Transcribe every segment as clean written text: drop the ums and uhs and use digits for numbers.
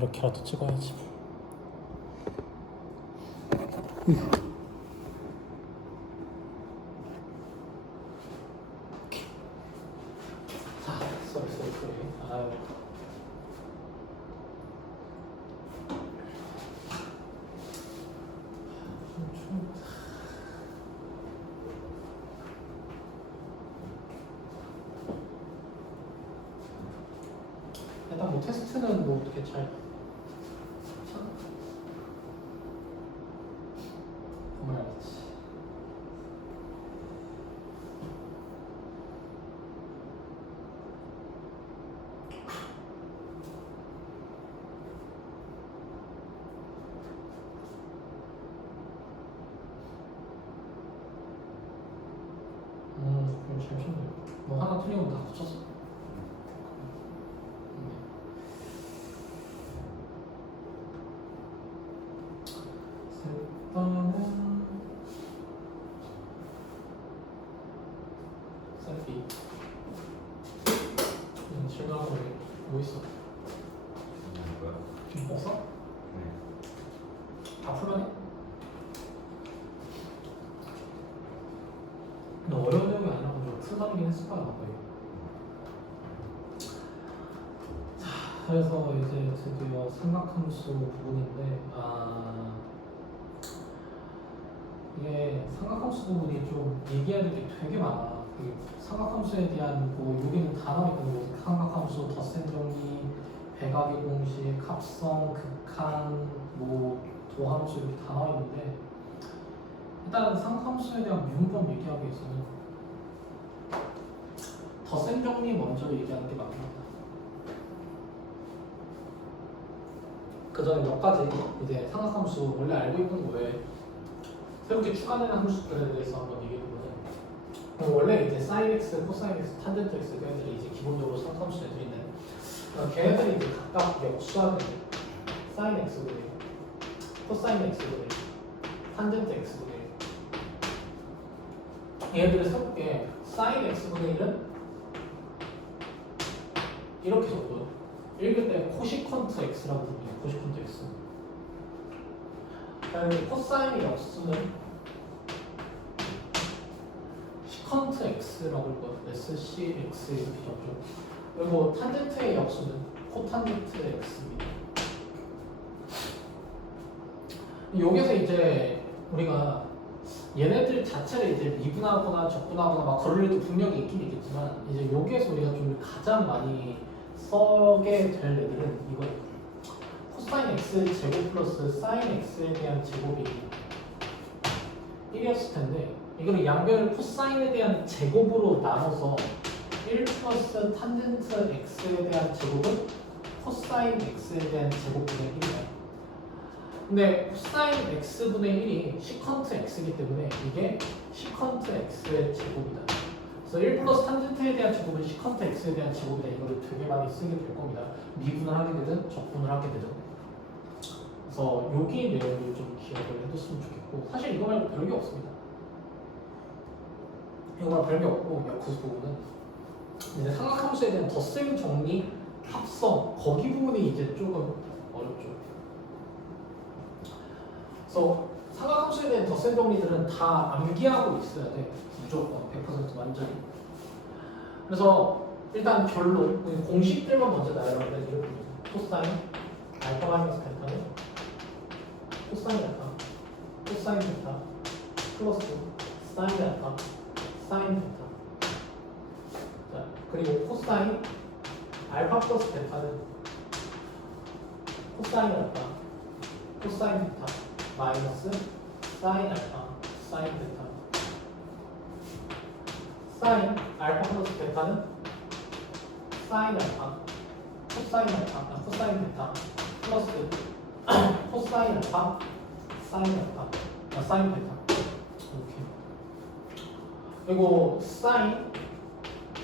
이렇게라도 찍어야지. 자, 쏘리. 아유. 일단 뭐 테스트는 뭐 어떻게 잘 보면 알겠지. 그럼 잘 쳤네. 뭐 하나 틀리면 다 붙였어. 일단은 셀피 질문하고 뭐 있어? 없어? 다 풀어내? 근데 어려운 내용이 아니라고 좀 풀어내긴 했을 거야 거의. 자, 그래서 이제 드디어 삼각함수 부분인데 이게 삼각함수 부분이 좀 얘기해야 될 게 되게 많아. 그 삼각함수에 대한 뭐 여기는 다 나와있거든. 뭐 삼각함수, 덧셈 정리, 배각의 공식, 합성, 극한, 뭐 도함수 이렇게 다 나와있는데 일단 삼각함수에 대한 미분법 얘기하기 위해서는 덧셈 정리 먼저 얘기하는 게 맞습니다. 그 전에 몇 가지 이제 삼각함수 원래 알고 있는 거에 새롭게 추가되는 함수들에 대해서 한번 얘기해보면 원래 이제 sin x, cos x, 탄젠트 x 걔네들이 이제 기본적으로 삼각함수 애들인데 걔네들이 이제 각각 역수하는 sin x분의 cos x분의 탄젠트 x분의 얘네들을 새롭게 sin x분의 1은 이렇게 적고요. 읽을 때 코시컨트 x라고 부릅니다. 코시컨트 x. 그다음에 코사인의 역수는 시컨트 x라고 할 거예요. scx 이렇게 적죠. 그리고 탄젠트의 역수는 코탄젠트 x입니다. 여기서 이제 우리가 얘네들 자체를 이제 미분하거나 적분하거나 막 거를 도 분명히 있긴 있겠지만 이제 여기에서 우리가 좀 가장 많이 써게 될 애들은 이거예요. 코사인 x 제곱 플러스 사인 x에 대한 제곱이 1이었을 텐데 이거는 양변을 코사인에 대한 제곱으로 나눠서 1 플러스 탄젠트 x에 대한 제곱은 코사인 x에 대한 제곱분의 1이에요. 근데 코사인 x분의 1이 시컨트 x이기 때문에 이게 시컨트 x의 제곱이다. 그래서 1 플러스 탄젠트에 대한 제곱은 시컨트 x에 대한 제곱이다. 이거를 되게 많이 쓰게 될 겁니다. 미분을 하게 되든 적분을 하게 되든. 그래서 여기 내용을 좀 기억을 해뒀으면 좋겠고 사실 이거 말고 별게 없습니다. 이거 말고 별게 없고 역수 부분은 이제 삼각함수에 대한 덧셈 정리, 합성 거기 부분이 이제 조금 어렵죠. 그래서 삼각함수에 대한 덧셈 정리들은 다 암기하고 있어야 돼. 무조건 100% 완전히. 그래서 일단 결론 공식들만 먼저 나열하면 이렇게 코사인 알파 마이너스 베타는 코사인 알파, 코사인 베타 플러스 사인 알파, 사인 베타. 자, 그리고 코사인 알파 플러스 베타는 코사인 알파, 코사인 베타 마이너스 사인 알파, 사인 베타. 사인 알파 플러스 베타는 사인 알파, 코사인 알파, 코사인 베타 플러스 코사인 알파, 사인 알파, 사인 베타. 이렇게. 그리고 사인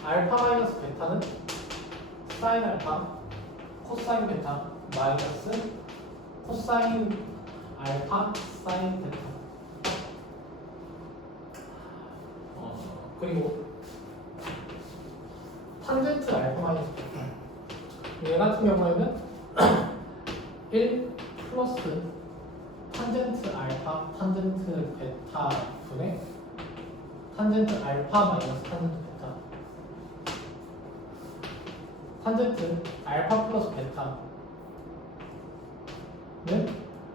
알파 마이너스 베타는 사인 알파, 코사인 베타 마이너스 코사인 알파, 사인 베타. 그리고 탄젠트 알파 마이너스 베타. 얘 같은 경우에는 1 플러스 탄젠트 알파 탄젠트 베타 분의 탄젠트 알파 마이너스 탄젠트 베타 탄젠트 알파 플러스 베타는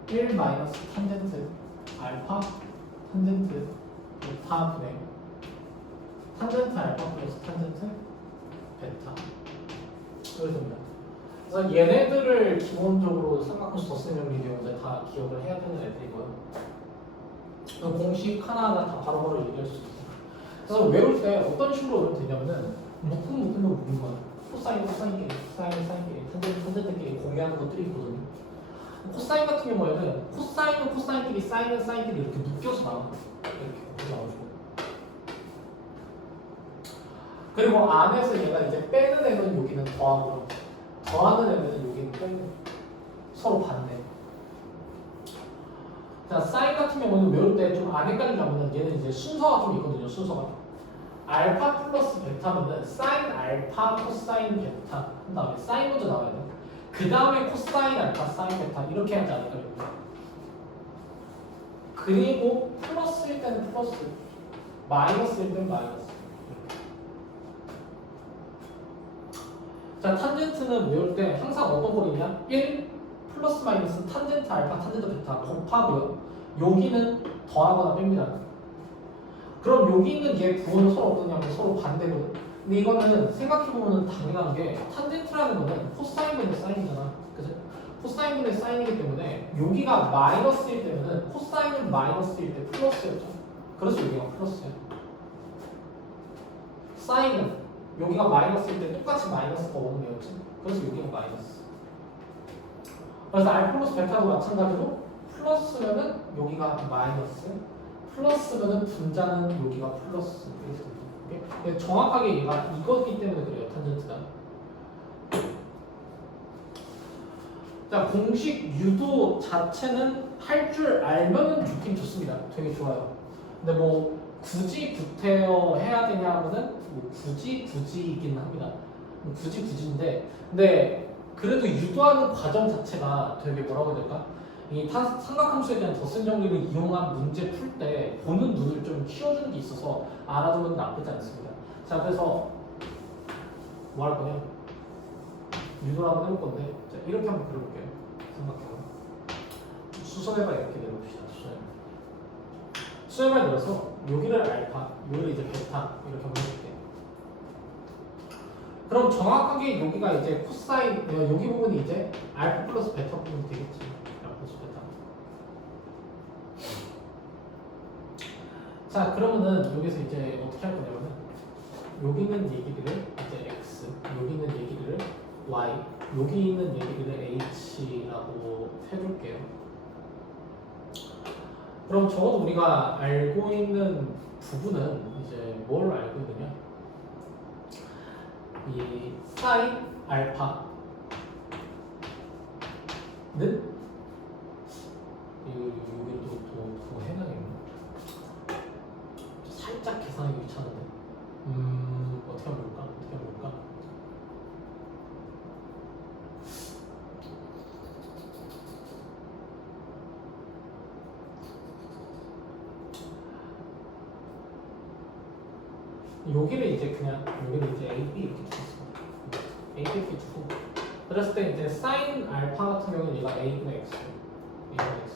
1 마이너스 탄젠트 알파 탄젠트 베타 분의 탄젠트 알파 플러스 탄젠트 베타 이렇게 됩니다. 그래서 얘네들을 기본적으로 삼각함수 덧셈 미디어인데 다 기억을 해야 되는 애들이고요. 공식 하나하나 다 바로바로 얘기할 수 있어요. 그래서 외울 때 어떤 식으로 외우면 되냐면은 묶으면 묶는 거야. 코사인, 코사인끼리, 사인끼리, 탄젠트끼리 공유하는 것들이 있거든요. 코사인 같은 경우에는 코사인은 코사인끼리, 사인은 사인끼리 이렇게 묶여서 나와. 이렇게 나오죠. 그리고 안에서 얘가 이제 빼는 애는 여기는 더하고 더하는 애는 여기는 빼는 서로 반대. 자, 사인 같은 경우는 외울 때 좀 안 헷갈리려면 얘는 이제 순서가 좀 있거든요. 순서가 알파 플러스 베타면은 사인 알파 코사인 베타 한 다음에 사인 먼저 나와야 돼. 그 다음에 코사인 알파 사인 베타 이렇게 하지 않을까 여러분. 그리고 플러스일 때는 플러스, 마이너스일 때는 마이너스. 자, 탄젠트는 외울 때 항상 어떤 꼴이냐? 1 플러스 마이너스 탄젠트 알파 탄젠트 베타 곱하고요. 여기는 더하거나 뺍니다. 그럼 여기 있는 얘 부호는 서로 어떠냐면 서로 반대거든. 근데 이거는 생각해보면 당연한 게 탄젠트라는 거는 코사인분의 사인이잖아. 그죠? 코사인분의 사인이기 때문에 여기가 마이너스일 때는 코사인은 마이너스일 때 플러스였죠. 그래서 여기가 플러스야. 사인은 여기가 마이너스일 때 똑같이 마이너스가 오는 거였지. 그래서 여기가 마이너스. 그래서 알파 플러스 베타도 마찬가지로 플러스면은 여기가 마이너스, 플러스면은 분자는 여기가 플러스. 이렇게 정확하게 얘가 이거기 때문에 그래요. 탄젠트가. 자, 공식 유도 자체는 할 줄 알면은 좋긴 좋습니다. 되게 좋아요. 근데 뭐 굳이 구태여 해야 되냐면은 뭐 굳이이긴 합니다. 굳이인데, 근데 그래도 유도하는 과정 자체가 되게 뭐라고 해야 될까? 이 삼각함수에 대한 덧셈 정리를 이용한 문제 풀 때 보는 눈을 좀 키워주는 게 있어서 알아두면 나쁘지 않습니다. 자, 그래서 뭐 할 거냐? 유도를 한번 해볼 건데, 자, 이렇게 한번 그려볼게요. 삼각형. 수선해봐 이렇게 내려봅시다. 수렴을 내려서 여기를 알파, 여기를 이제 베타 이렇게 한번 해볼게요. 그럼 정확하게 여기가 이제 코사인, 여기 부분이 이제 알파 플러스 베타 부분이 되겠지. 알파 플러스 베타. 자, 그러면은 여기서 이제 어떻게 할 거냐면은 여기 있는 얘기들을 이제 x, 여기 있는 얘기들을 y, 여기 있는 얘기들을 h라고 해줄게요. 그럼 적어도 우리가 알고 있는 부분은 이제 뭘 알고 있느냐? 이 사인 알파는 여기 또 해당했나? 살짝 계산하기 귀찮은데. 어떻게 하면 볼까? 여기를 이제 그냥 여기를 이제 A, B 이렇게 두겠습니다. A, B 이렇게 두고 그랬을 때 이제 사인 알파 같은 경우는 얘가 A분의 X, A분의 X.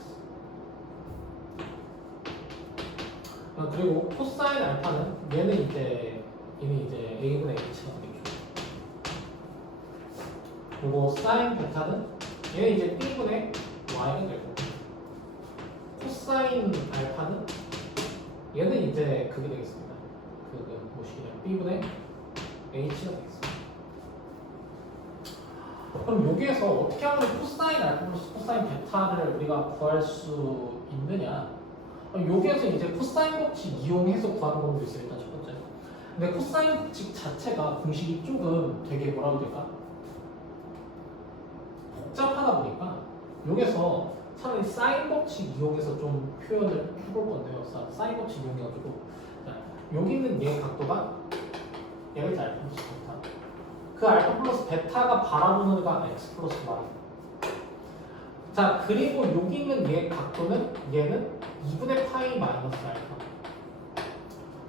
그리고 코사인 알파는 얘는 이제 A분의 H가 되겠죠. 그리고 사인 베타는 얘는 이제 B분의 Y가 되고, 코사인 알파는 얘는 이제 그게 되겠습니다. B분의 H가 되겠습니다. 그럼 여기에서 어떻게 하면 코사인 알파 플러스 코사인 베타를 우리가 구할 수 있느냐? 여기에서 이제 코사인 법칙 이용해서 구하는 방법도 있어요. 일단 첫 번째. 근데 코사인 법칙 자체가 공식이 조금 되게 뭐라고 해야 될까? 복잡하다 보니까 여기서 차라리 사인 법칙 이용해서 좀 표현을 해볼 건데요. 사인 법칙 이용해가지고 여기 있는 얘 각도가 얘가 이제 알파 플러스 베타. 그 알파 플러스 베타가 바라보는 애가 x 플러스 y. 자, 그리고 여기 있는 얘 각도는 얘는 2분의 파이 마이너스 알파.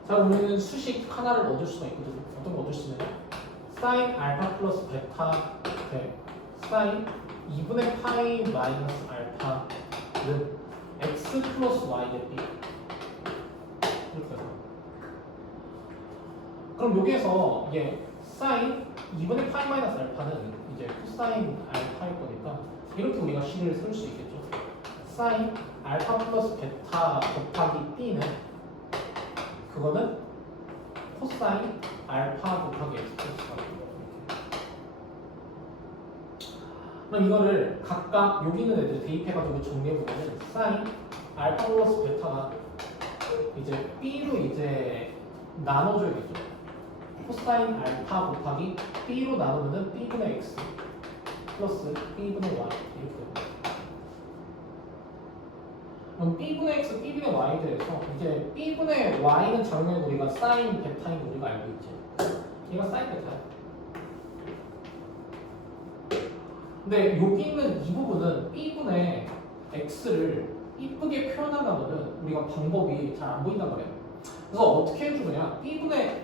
자, 우리는 수식 하나를 얻을 수가 있거든요. 어떤 거 얻을 수 있느냐? 사인 알파 플러스 베타 대 사인 2분의 파이 마이너스 알파는 x 플러스 y 대 b. 이렇게 해서. 그럼 여기에서 이게 사인 2분의 파이 마이너스 알파는 이제 코사인 알파일 거니까 이렇게 우리가 식을 쓸 수 있겠죠. 사인 알파 플러스 베타 곱하기 b는 그거는 코사인 알파 곱하기 x 플러스가 됩니다. 그럼 이거를 각각 여기 있는 애들 대입해가지고 정리해보면 사인 알파 플러스 베타가 이제 b로 이제 나눠줘야겠죠. 코사인 알파 곱하기 b로 나누면은 b분의 x 플러스 b분의 y 이렇게 됩니다. 그럼 b분의 x, b분의 y에 대해서 이제 b분의 y는 작년에 우리가 사인 베타인 거 우리가 알고 있지. 얘가 사인 베타야. 근데 여기 있는 이 부분은 b분의 x를 이쁘게 표현하려면은 우리가 방법이 잘 안 보인단 말이에요. 그래서 어떻게 해주느냐? b분의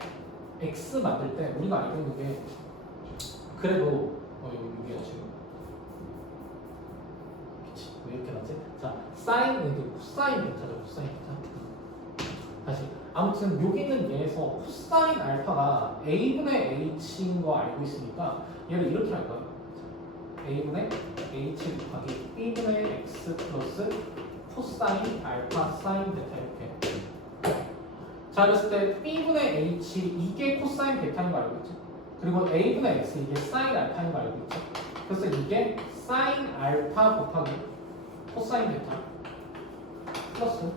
x 만들 때 우리가 알고 있는 게 그래도 여기야 지금 왜 이렇게 나지? 자, 사인 코사인 베타죠. 코사인 베타. 다시 아무튼 여기 있는 얘에서 코사인 알파가 a분의 h인 거 알고 있으니까 얘를 이렇게 할 거예요. a분의 h 곱하기 b분의 x 플러스 코사인 알파 사인 베타 이렇게. 자, 그랬을 때 b분의 h 이게 코사인 베타인 거 알고 있죠? 그리고 a분의 x 이게 사인 알파인 거 알고 있죠? 그래서 이게 사인 알파 곱하기 코사인 베타 플러스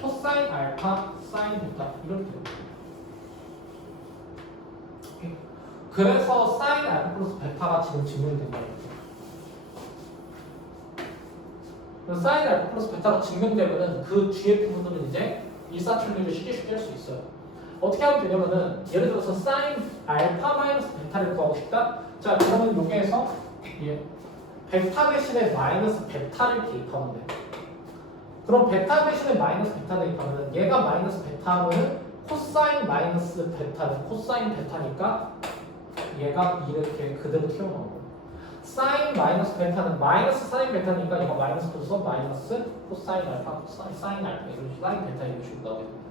코사인 알파 사인 베타 이렇게 됩니다. 오케이. 그래서 사인 알파 플러스 베타가 지금 증명이 된다 이렇게. 그래서 사인 알파 플러스 베타가 증명되면은 그 뒤에 부분들은 이제 일사천리를 쉽게 할 수 있어요. 어떻게 하면 되냐면은 예를 들어서 사인 알파 마이너스 베타를 구하고 싶다. 자, 그러면 여기에서 베타 대신에 마이너스 베타를 대입하면 돼. 그럼 베타 대신에 마이너스 베타 대입하면 얘가 마이너스 베타하면 코사인 마이너스 베타는 코사인 베타니까 얘가 이렇게 그대로 튀어나오는 거예요. 사인 마이너스 베타는 마이너스 사인 베타니까 이거 마이너스 붙어서 마이너스 코사인 알파 코사인 사인 알파 이런 식으로 사인 베타 이런 식으로 나오게 됩니다.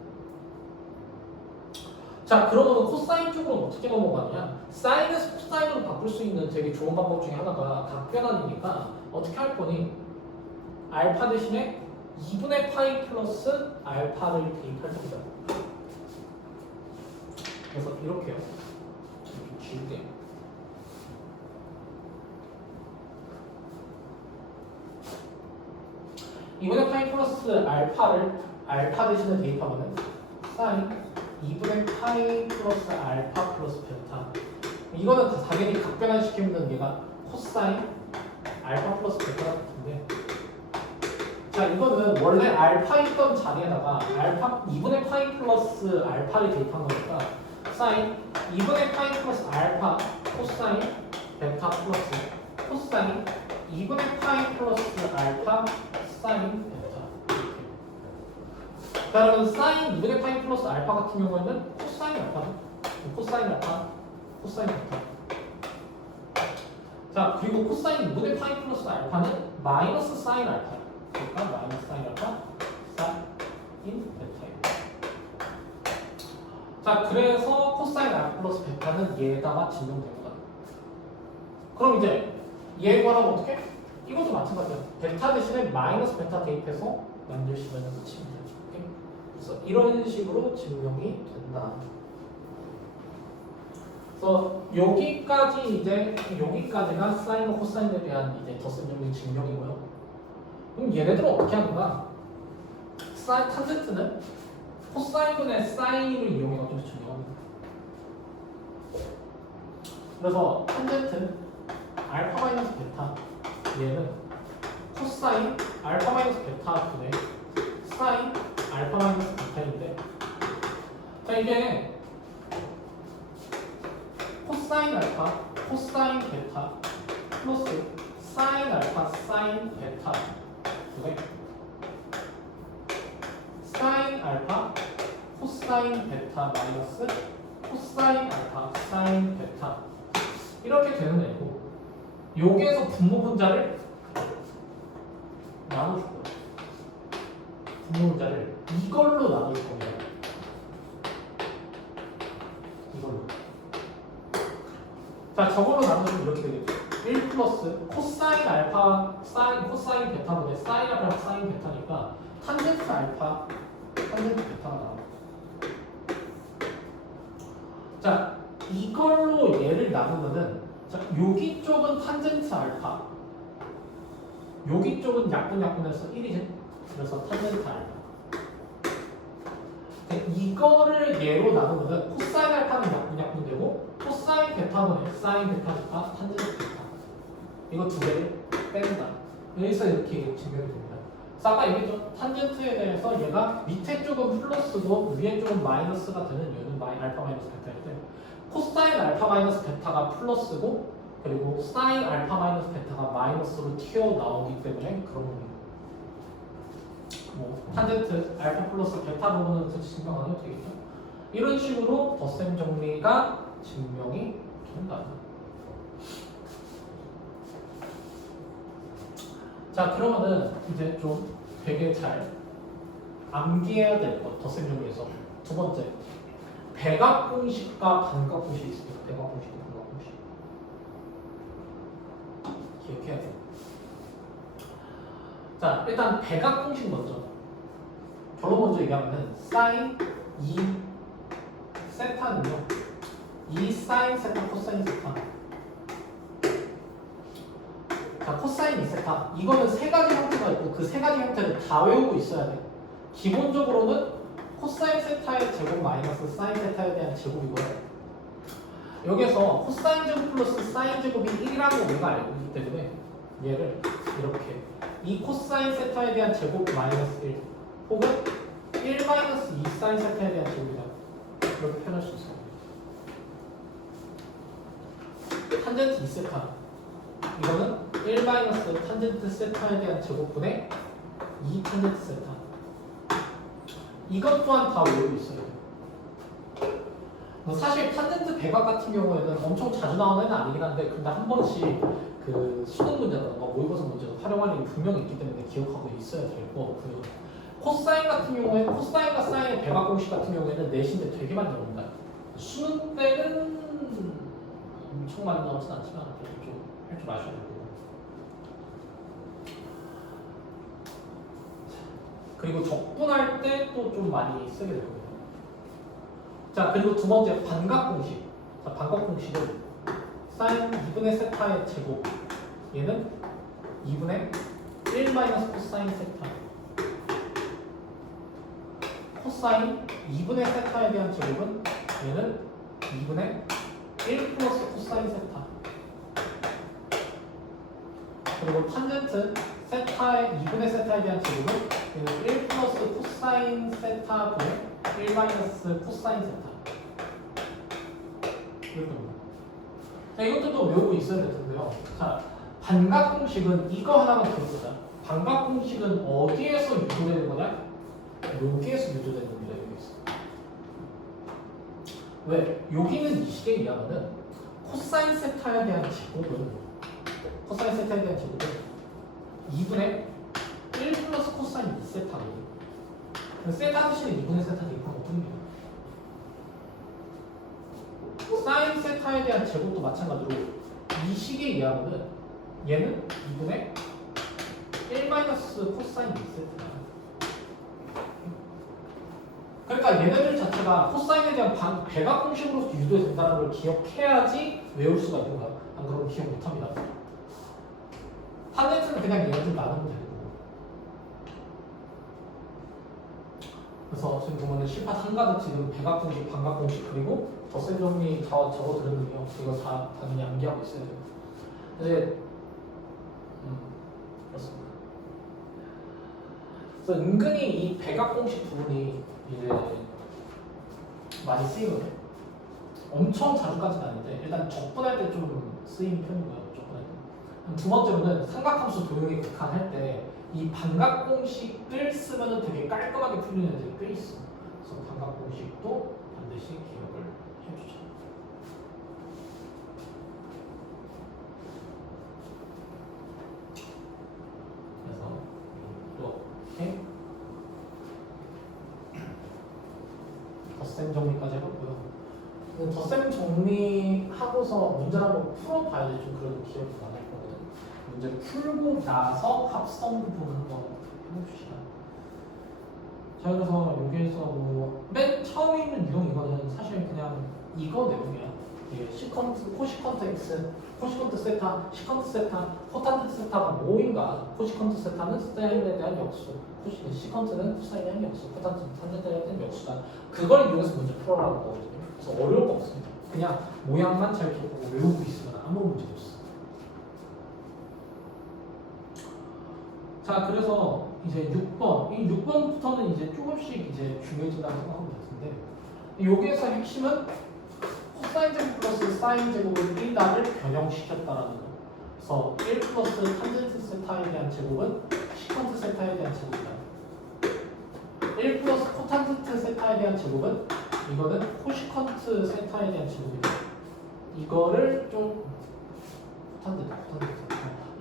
자, 그러면 코사인 쪽으로 어떻게 넘어가느냐? 사인에서 코사인으로 바꿀 수 있는 되게 좋은 방법 중에 하나가 각변환이니까 어떻게 할 거니? 알파 대신에 2분의 파이 플러스 알파를 대입할 겁니다. 그래서 이렇게요. 좀 길게. 이분의 파이 플러스 알파를 알파 대신에 대입하면은 사인 2분의 파이 플러스 알파 플러스 베타. 이거는 당연히 각변환 시키면 얘가 코사인 알파 플러스 베타 같은데. 자, 이거는 원래 알파 있던 자리에다가 알파 2분의 파이 플러스 알파를 대입한 거니까 사인 2분의 파이 플러스 알파 코사인 베타 플러스 코사인 2분의 파이 플러스 알파 사인 베타 이렇게. 자, 그러면 사인 2분의 파이 플러스 알파 같은 경우에는 코사인 알파 코사인 알파 코사인 베타. 자, 그리고 코사인 2분의 파이 플러스 알파는 마이너스 사인 알파 그러니까 마이너스 사인 알파 사인 베타입니다. 자, 그래서 코사인 알파 플러스 베타는 얘다가 증명됩니다. 그럼 이제 얘 구하라면 어떻게? 이것도 마찬가지야. 베타 대신에 마이너스 베타 대입해서 만드시면 끝입니다. 오케이? 그래서 이런 식으로 증명이 된다. 그래서 여기까지 이제 여기까지가 사인과 코사인에 대한 이제 덧셈적인 증명이고요. 그럼 얘네들은 어떻게 하는가? 사인 탄젠트는 코사인분의 사인을 이용해가지고 증명합니다. 그래서 탄젠트 알파 마이너스 베타 얘는 코사인 알파 마이너스 베타 분의 사인 알파 마이너스 베타인데, 자, 이게 코사인 알파 코사인 베타 플러스 사인 알파 사인 베타 네. 사인 알파 코사인 베타 마이너스 코사인 알파 사인 베타 이렇게 되는 애고 여기에서 분모 분자를 나눠줄 거예요. 분모 분자를 이걸로 나눌 겁니다. 이걸로. 자, 저걸로 나누면 이렇게 되겠죠. 1 플러스 코사인 알파 사인 코사인 베타분의 사인 알파 사인 베타니까 탄젠트 알파 탄젠트 베타가 나와요. 자, 이걸로 얘를 나누면은 자, 여기 쪽은 탄젠트 알파 여기 쪽은 약분해서 1이죠. 그래서 탄젠트 알파 이거를 얘로 나누면은 코사인 알파는 약분되고 코사인 베타분의 사인 베타니까 탄젠트 베타 이거 두 개를 뺀다. 여기서 이렇게 증명이 됩니다. 그래서 아까 얘기했죠. 탄젠트에 대해서 얘가 밑에 쪽은 플러스고 위에 쪽은 마이너스가 되는 이유는 알파 마이너스 베타일 때 코사인 알파 마이너스 베타가 플러스고 그리고 사인 알파 마이너스 베타가 마이너스로 튀어나오기 때문에 그런 겁니다. 뭐 탄젠트 알파 플러스 베타 부분은 증명 안 해도 되겠죠. 이런 식으로 덧셈 정리가 증명이 된다. 자, 그러면은 이제 좀 되게 잘 암기해야 될 것, 덧셈 정리에서 두 번째 배각 공식과 반각 공식이 있습니다. 배각 공식과 반각 공식 기억해야 돼요. 자, 일단 배각 공식 먼저 결론 먼저 얘기하면은 사인 2 세타는요 2 사인 세타 코사인 세타 자, 코사인 2세타 이거는 세 가지 형태가 있고 그 세 가지 형태를 다 외우고 있어야 돼. 기본적으로는 코사인 세타의 제곱 마이너스 사인 세타에 대한 제곱이고요. 여기에서 코사인 제곱 플러스 사인 제곱이 1이라는 거 우리가 알고 있기 때문에 얘를 이렇게 이 코사인 세타에 대한 제곱 마이너스 1 혹은 1 마이너스 2 사인 세타에 대한 제곱이다. 이렇게 표현할 수 있어요. 탄젠트 2세타 이거는 1 마이너스 탄젠트 세타에 대한 제곱분의 2 탄젠트 세타 이것 또한 다 외우고 있어요. 사실 탄젠트 배각 같은 경우에는 엄청 자주 나오는 애는 아니긴 한데 근데 한 번씩 그 수능 문제나 모의고사 문제도 활용할 일이 분명히 있기 때문에 기억하고 있어야 될 것 같고요. 코사인 같은 경우에는 코사인과 사인의 배각 공식 같은 경우에는 내신데 되게 많이 나옵니다. 수능 때는 엄청 많이 나오진 않지만 그래도 좀 할 줄 아셔야 되고 그리고 적분할 때 또 좀 많이 쓰게 되거든요. 자, 그리고 두 번째 반각 공식. 자, 반각 공식은 사인 2분의 세타의 제곱 얘는 2분의 1 마이너스 코사인 세타 코사인 2분의 세타에 대한 제곱은 얘는 2분의 1 플러스 코사인 세타 그리고 탄젠트 세타의 2분의 세타에 대한 제곱은 1 플러스 코사인 세타 분의 1 마이너스 코사인 세타 이렇게 됩니다. 자, 이것도 또 외우고 있어야 될 텐데요. 자, 반각 공식은 이거 하나만 기억하자. 반각 공식은 어디에서 유도되는 거냐? 여기에서 유도되는 겁니다. 여기에서. 왜? 여기는 이 식에 의하면은 코사인 세타에 대한 제곱은 코사인 세타에 대한 제곱은 2분의 1 플러스 코사인 2세타거든요. 세타 대신에 2분의 세타 대입한 것뿐입니다. 사인 세타에 대한 제곱도 마찬가지로 이 식에 의하면은 얘는 2분의 1 마이너스 코사인 2세타예요. 그러니까 얘네들 자체가 코사인에 대한 배각 공식으로 유도된다는 걸 기억해야지 외울 수가 있는 거야. 안 그러면 기억 못합니다. 탄젠트는 그냥 얘네들 나누면 되는 거고. 그래서 지금 보면은 실파 한가득 지금 배각 공식, 반각 공식 그리고 덧셈 정리 다 적어드렸는데요. 이거 다 당연히 암기하고 있어야 돼요. 이제 그렇습니다. 그래서 은근히 이 배각 공식 부분이 이제 많이 쓰이거든요. 엄청 자주까지는 아닌데 일단 적분할 때 좀 쓰이는 편이고요. 적분할 때 두 번째로는 삼각함수 도형의 극한할 때 이 반각 공식을 쓰면 되게 깔끔하게 풀리는 애들이 꽤 있어. 그래서 반각 공식도 반드시 기억을 해주자. 그래서 이렇게 덧셈 정리까지 해봤고요. 덧셈 정리하고서 문제를 한번 풀어봐야지 좀 그래도 기억이 많을 거거든. 문제를 풀고 나서 합성 부분 한번 해봅시다. 자, 그래서 여기에서 뭐 맨 처음에 있는 유형 이거는 사실 그냥 이거 내용이야. 이게 시컨트, 코시컨트 x, 코시컨트 세타, 시컨트 세타, 코탄트 세타가 뭐인가? 코시컨트 세타는 사인에 대한 역수, 시컨트는 사인에 대한 역수, 코탄트는 탄젠트에 대한 역수다. 그걸 이용해서 문제 풀어라는 거거든요. 그래서 어려울 거 없습니다. 그냥 모양만 잘 기억하고 외우고 있으면 아무 문제도 없어. 자, 그래서 이제 6번, 이 6번부터는 이제 조금씩 이제 중요해진다고 생각하면 되는데, 여기에서 핵심은 코사인 제곱 플러스 사인 제곱을 1다를 변형시켰다라는 거. 그래서 1 플러스 탄젠트 세타에 대한 제곱은 시컨트 세타에 대한 제곱이다. 1 플러스 코탄젠트 세타에 대한 제곱은 이거는 코시컨트 세타에 대한 제곱이다. 이거를 좀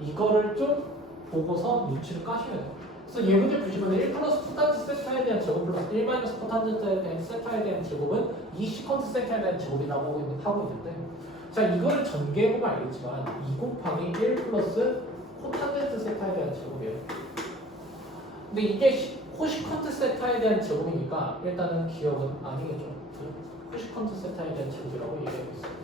이거를 좀 보고서 눈치를 까셔야 돼요. 그래서 얘 문제 보시면 1 플러스 코탄트 세타에 대한 제곱 플러스 1 마이너스 코탄트에 대한 세타에 대한 제곱은 2 시컨트 세타에 대한 제곱이라고 하고 있는데, 자, 이거를 전개해보면 알겠지만 2 곱하기 1 플러스 코탄트 세타에 대한 제곱이에요. 근데 이게 코시컨트 세타에 대한 제곱이니까 일단은 기억은 아니겠죠. 코시컨트 세타에 대한 제곱이라고 얘기하고 있어요.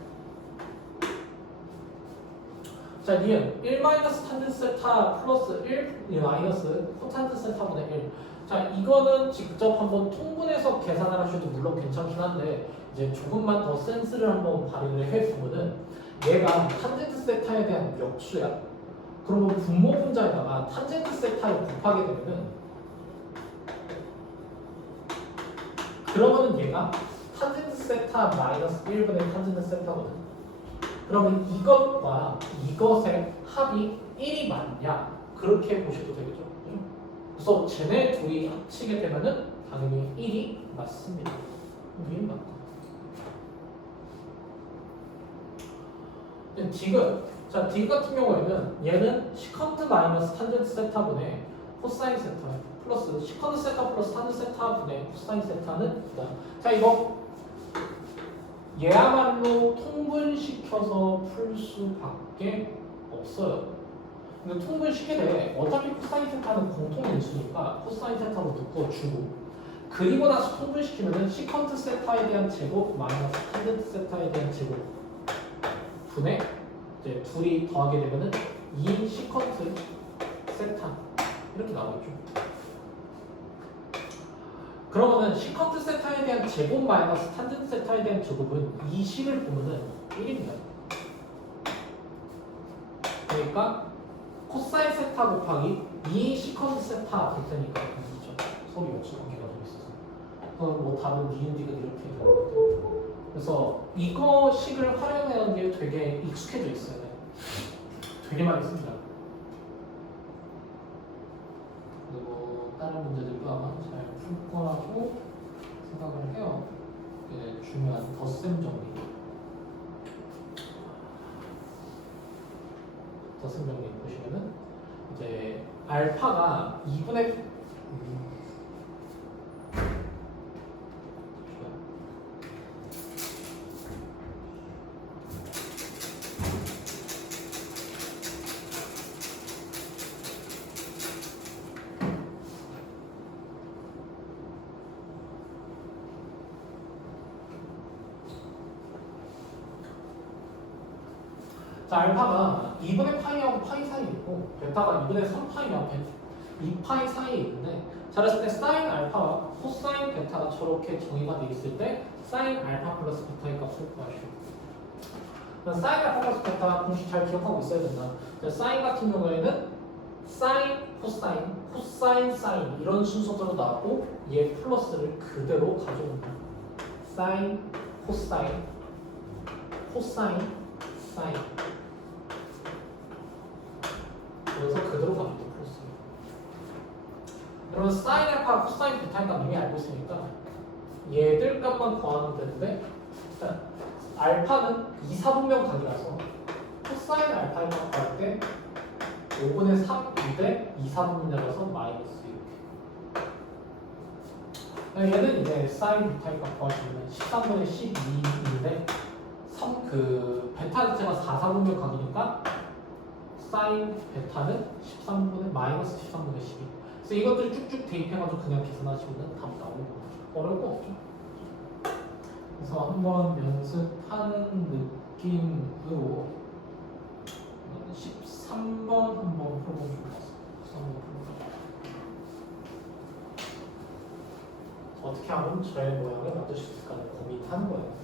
자, 니은 1 마이너스 탄젠트 세타 플러스 1 마이너스 코탄젠트 세타분의 1. 자, 이거는 직접 한번 통분해서 계산을 하셔도 물론 괜찮긴 한데, 이제 조금만 더 센스를 한번 발휘를 해보면은 얘가 탄젠트 세타에 대한 역수야. 그러면 분모 분자에다가 탄젠트 세타를 곱하게 되면은, 그러면은 얘가 탄젠트 세타 마이너스 1분의 탄젠트 세타거든. 그러면 이것과 이것의 합이 1이 맞냐? 그렇게 보셔도 되겠죠. 그래서 쟤네 둘이 합치게 되면은 당연히 1이 맞습니다. 1이 맞다. 디귿. 자, 디귿 같은 경우에는 얘는 시컨트 마이너스 탄젠트 세타분의 코사인 세타 플러스 시컨트 세타 플러스 탄젠트 세타분의 코사인 세타는 있다. 자, 이거 얘야말로 통분시켜서 풀 수밖에 없어요. 근데 통분시키되 어차피 코사인 세타는 공통인수니까 코사인 세타로 묶어주고, 그리고 나서 통분시키면은 시컨트 세타에 대한 제곱 마이너스 탄젠트 세타에 대한 제곱 분의 이제 둘이 더하게 되면은 2 시컨트 세타 이렇게 나오죠. 그러면은 시컨트 세타에 대한 제곱 마이너스 탄젠트 세타에 대한 제곱은 이 식을 보면은 1입니다. 그러니까 코사인 세타 곱하기 2 시컨트 세타 될 테니까 2죠. 서로 역수 관계가 좀 있어서. 뭐 다른 니은 디귿 이렇게 되는 거죠. 그래서 이거 식을 활용하는 게 되게 익숙해져 있어요. 되게 많이 씁니다. 그리고 다른 문제들도 아마 잘 풀 거라고 생각을 해요. 이게 중요한 덧셈 정리. 덧셈 정리 보시면은 이제 알파가 2분의 자, 알파가 2분의 파이하고 파이 사이에 있고 베타가 2분의 3파이하고 2파이 사이에 있는데, 자, 그랬을 때 사인 알파와 코사인 베타가 저렇게 정의가 돼 있을 때 사인 알파 플러스 베타의 값을 구하시오. 사인 알파 플러스 베타 공식 잘 기억하고 있어야 된다. 사인 같은 경우에는 사인, 코사인, 코사인, 사인 이런 순서대로 나왔고 얘 플러스를 그대로 가져온다. 사인, 코사인, 코사인, 사인. 그래서 그대로 가면 또 플러스. 그러면 사인 알파, 코사인 베타 값 이미 알고 있으니까 얘들 값만 구하면 되는데 일단 알파는 2사분면 각이라서 코사인 알파의 값 구할 때 5분의 3인데 2사분면이라서 마이너스 이렇게. 얘는 이제 사인 베타의 값 구하시면 13분의 12인데 베타 자체가 4사분면 각이니까 사인 베타는 13분의 마이너스 13분의 12. 그래서 이것들 쭉쭉 대입해가지고 그냥 계산하시면 답 나오는 거죠. 어려울 거 없죠. 그래서 한번 연습하는 느낌으로 13번 한번 풀어보면 좋겠어요. 13번 풀어보면 어떻게 하면 저의 모양을 만들 수 있을까 고민하는 거예요.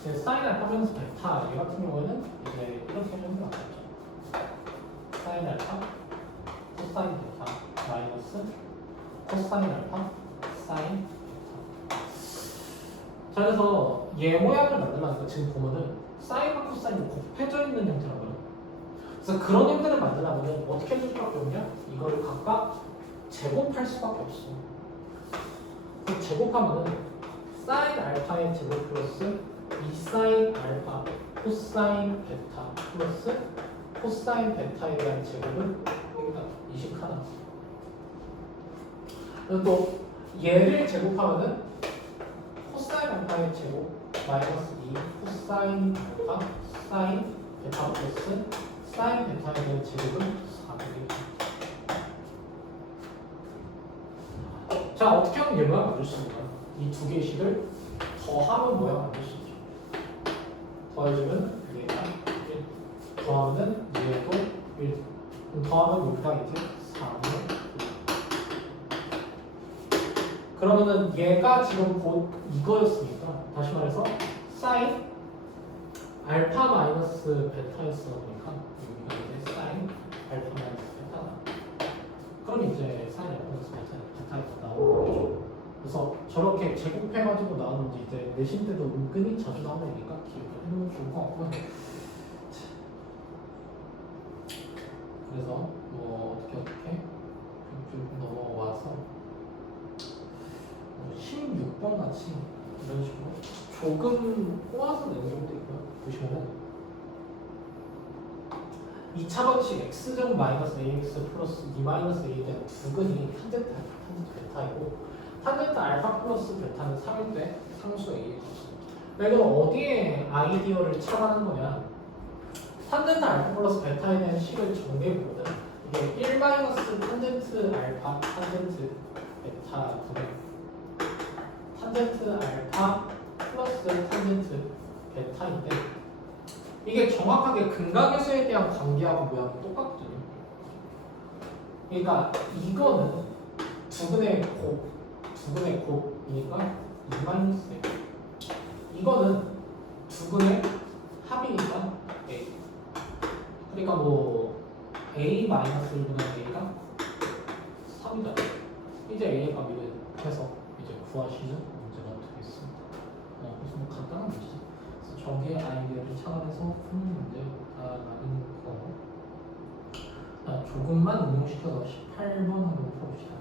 이제 사인 알파 마이너스 베타 얘 같은 경우에는 이제 이렇게 해주는 게 맞겠죠. 사인 알파 코사인 베타 마이너스 코사인 알파 사인 베타. 자, 그래서 얘 모양을 만들려니까 지금 보면은 사인과 코사인이 곱해져 있는 형태라고요. 그래서 그런 형태를 만들려면 어떻게 해줄 수밖에 없냐? 이거를 각각 제곱할 수밖에 없어. 그 제곱하면은 사인 알파의 제곱 플러스 2사인 알파 코사인 베타 플러스 코사인 베타에 대한 제곱은 여기다 21. 그리고 또 얘를 제곱하면은 코사인 알파의 제곱 마이너스 2 코사인 알파 사인 베타 플러스 사인 베타에 대한 제곱은 4분의 1. 자, 어떻게 하면 얘 모양 만들 수 있을까요? 이 두 개의 식을 더하면 모양 만들 수 있죠. 더해주면 얘가 1, 더하면 얘도 1, 더하면 여기가 이제 4분의 1. 그러면은 얘가 지금 곧 이거였으니까 다시 말해서 사인 알파 마이너스 베타였어 보니까 여기가 이제 사인 알파 마이너스 베타다. 그럼 이제 사인 알파 마이너스 베타가 나오는 거죠. 그래서 저렇게 제곱해가지고 나오는 문제 이제 내신 때도 은근히 자주 나오는 얘기니까 기억을 해두면 좋을 것 같고요. 그래서 뭐 어떻게 좀 넘어와서 16번 같이 이런 식으로 조금 꼬아서 내는 경우도 있고요. 보시면은 2차 방식 x제곱 마이너스 ax 플러스 2 마이너스 a에 대한 두근이 탄젠트 베타이고 탄젠트 알파 플러스 베타는 3일 때 상수 a의 값입니다. 이건 어디에 아이디어를 찾아가는 거냐? 탄젠트 알파 플러스 베타에 대한 식을 정리해보면 이게 1 마이너스 탄젠트 알파 탄젠트 베타 분의 탄젠트 알파 플러스 탄젠트 베타인데 이게 정확하게 근각의 수에 대한 관계하고 모양은 똑같거든요. 그러니까 이거는 두근의 곱이니까 2 마이너스 A. 이거는 두근의 합이니까 A. 그러니까 뭐 A 마이너스 1분의 A가 3이다. 이제 A의 값을 해서 이제 구하시는 문제가 되겠습니다. 그래서 뭐 간단한 문제죠. 그래서 정의 아이디어를 찾아내서 푸는 문제라는 거. 조금만 응용시켜서 18번 한번 풀어봅시다.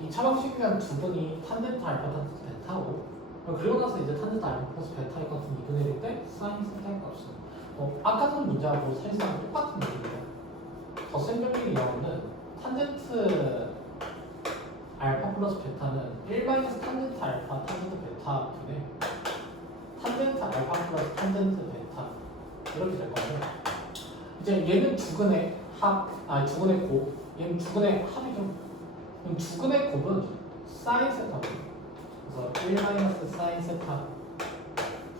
이 차방식에 대한 두분이 탄젠트 알파 탄젠트 베타고 그리고 나서 이제 탄젠트 알파 플러스 베타의 값은 2분의 1일 때 사인 세타의 값은 아까 전 문제하고 사실상 똑같은 얘기입니다. 더 센별링의 경우는 탄젠트 알파 플러스 베타는 1 마이너스 탄젠트 알파 탄젠트 베타 분의 탄젠트 알파 플러스 탄젠트 베타 이렇게 될 건데 이제 얘는 두근의 두근의 곱, 얘는 두근의 합이죠. 그럼 두근의 곱은 사인 세타거든요. 그래서 1 마이너스 사인 세타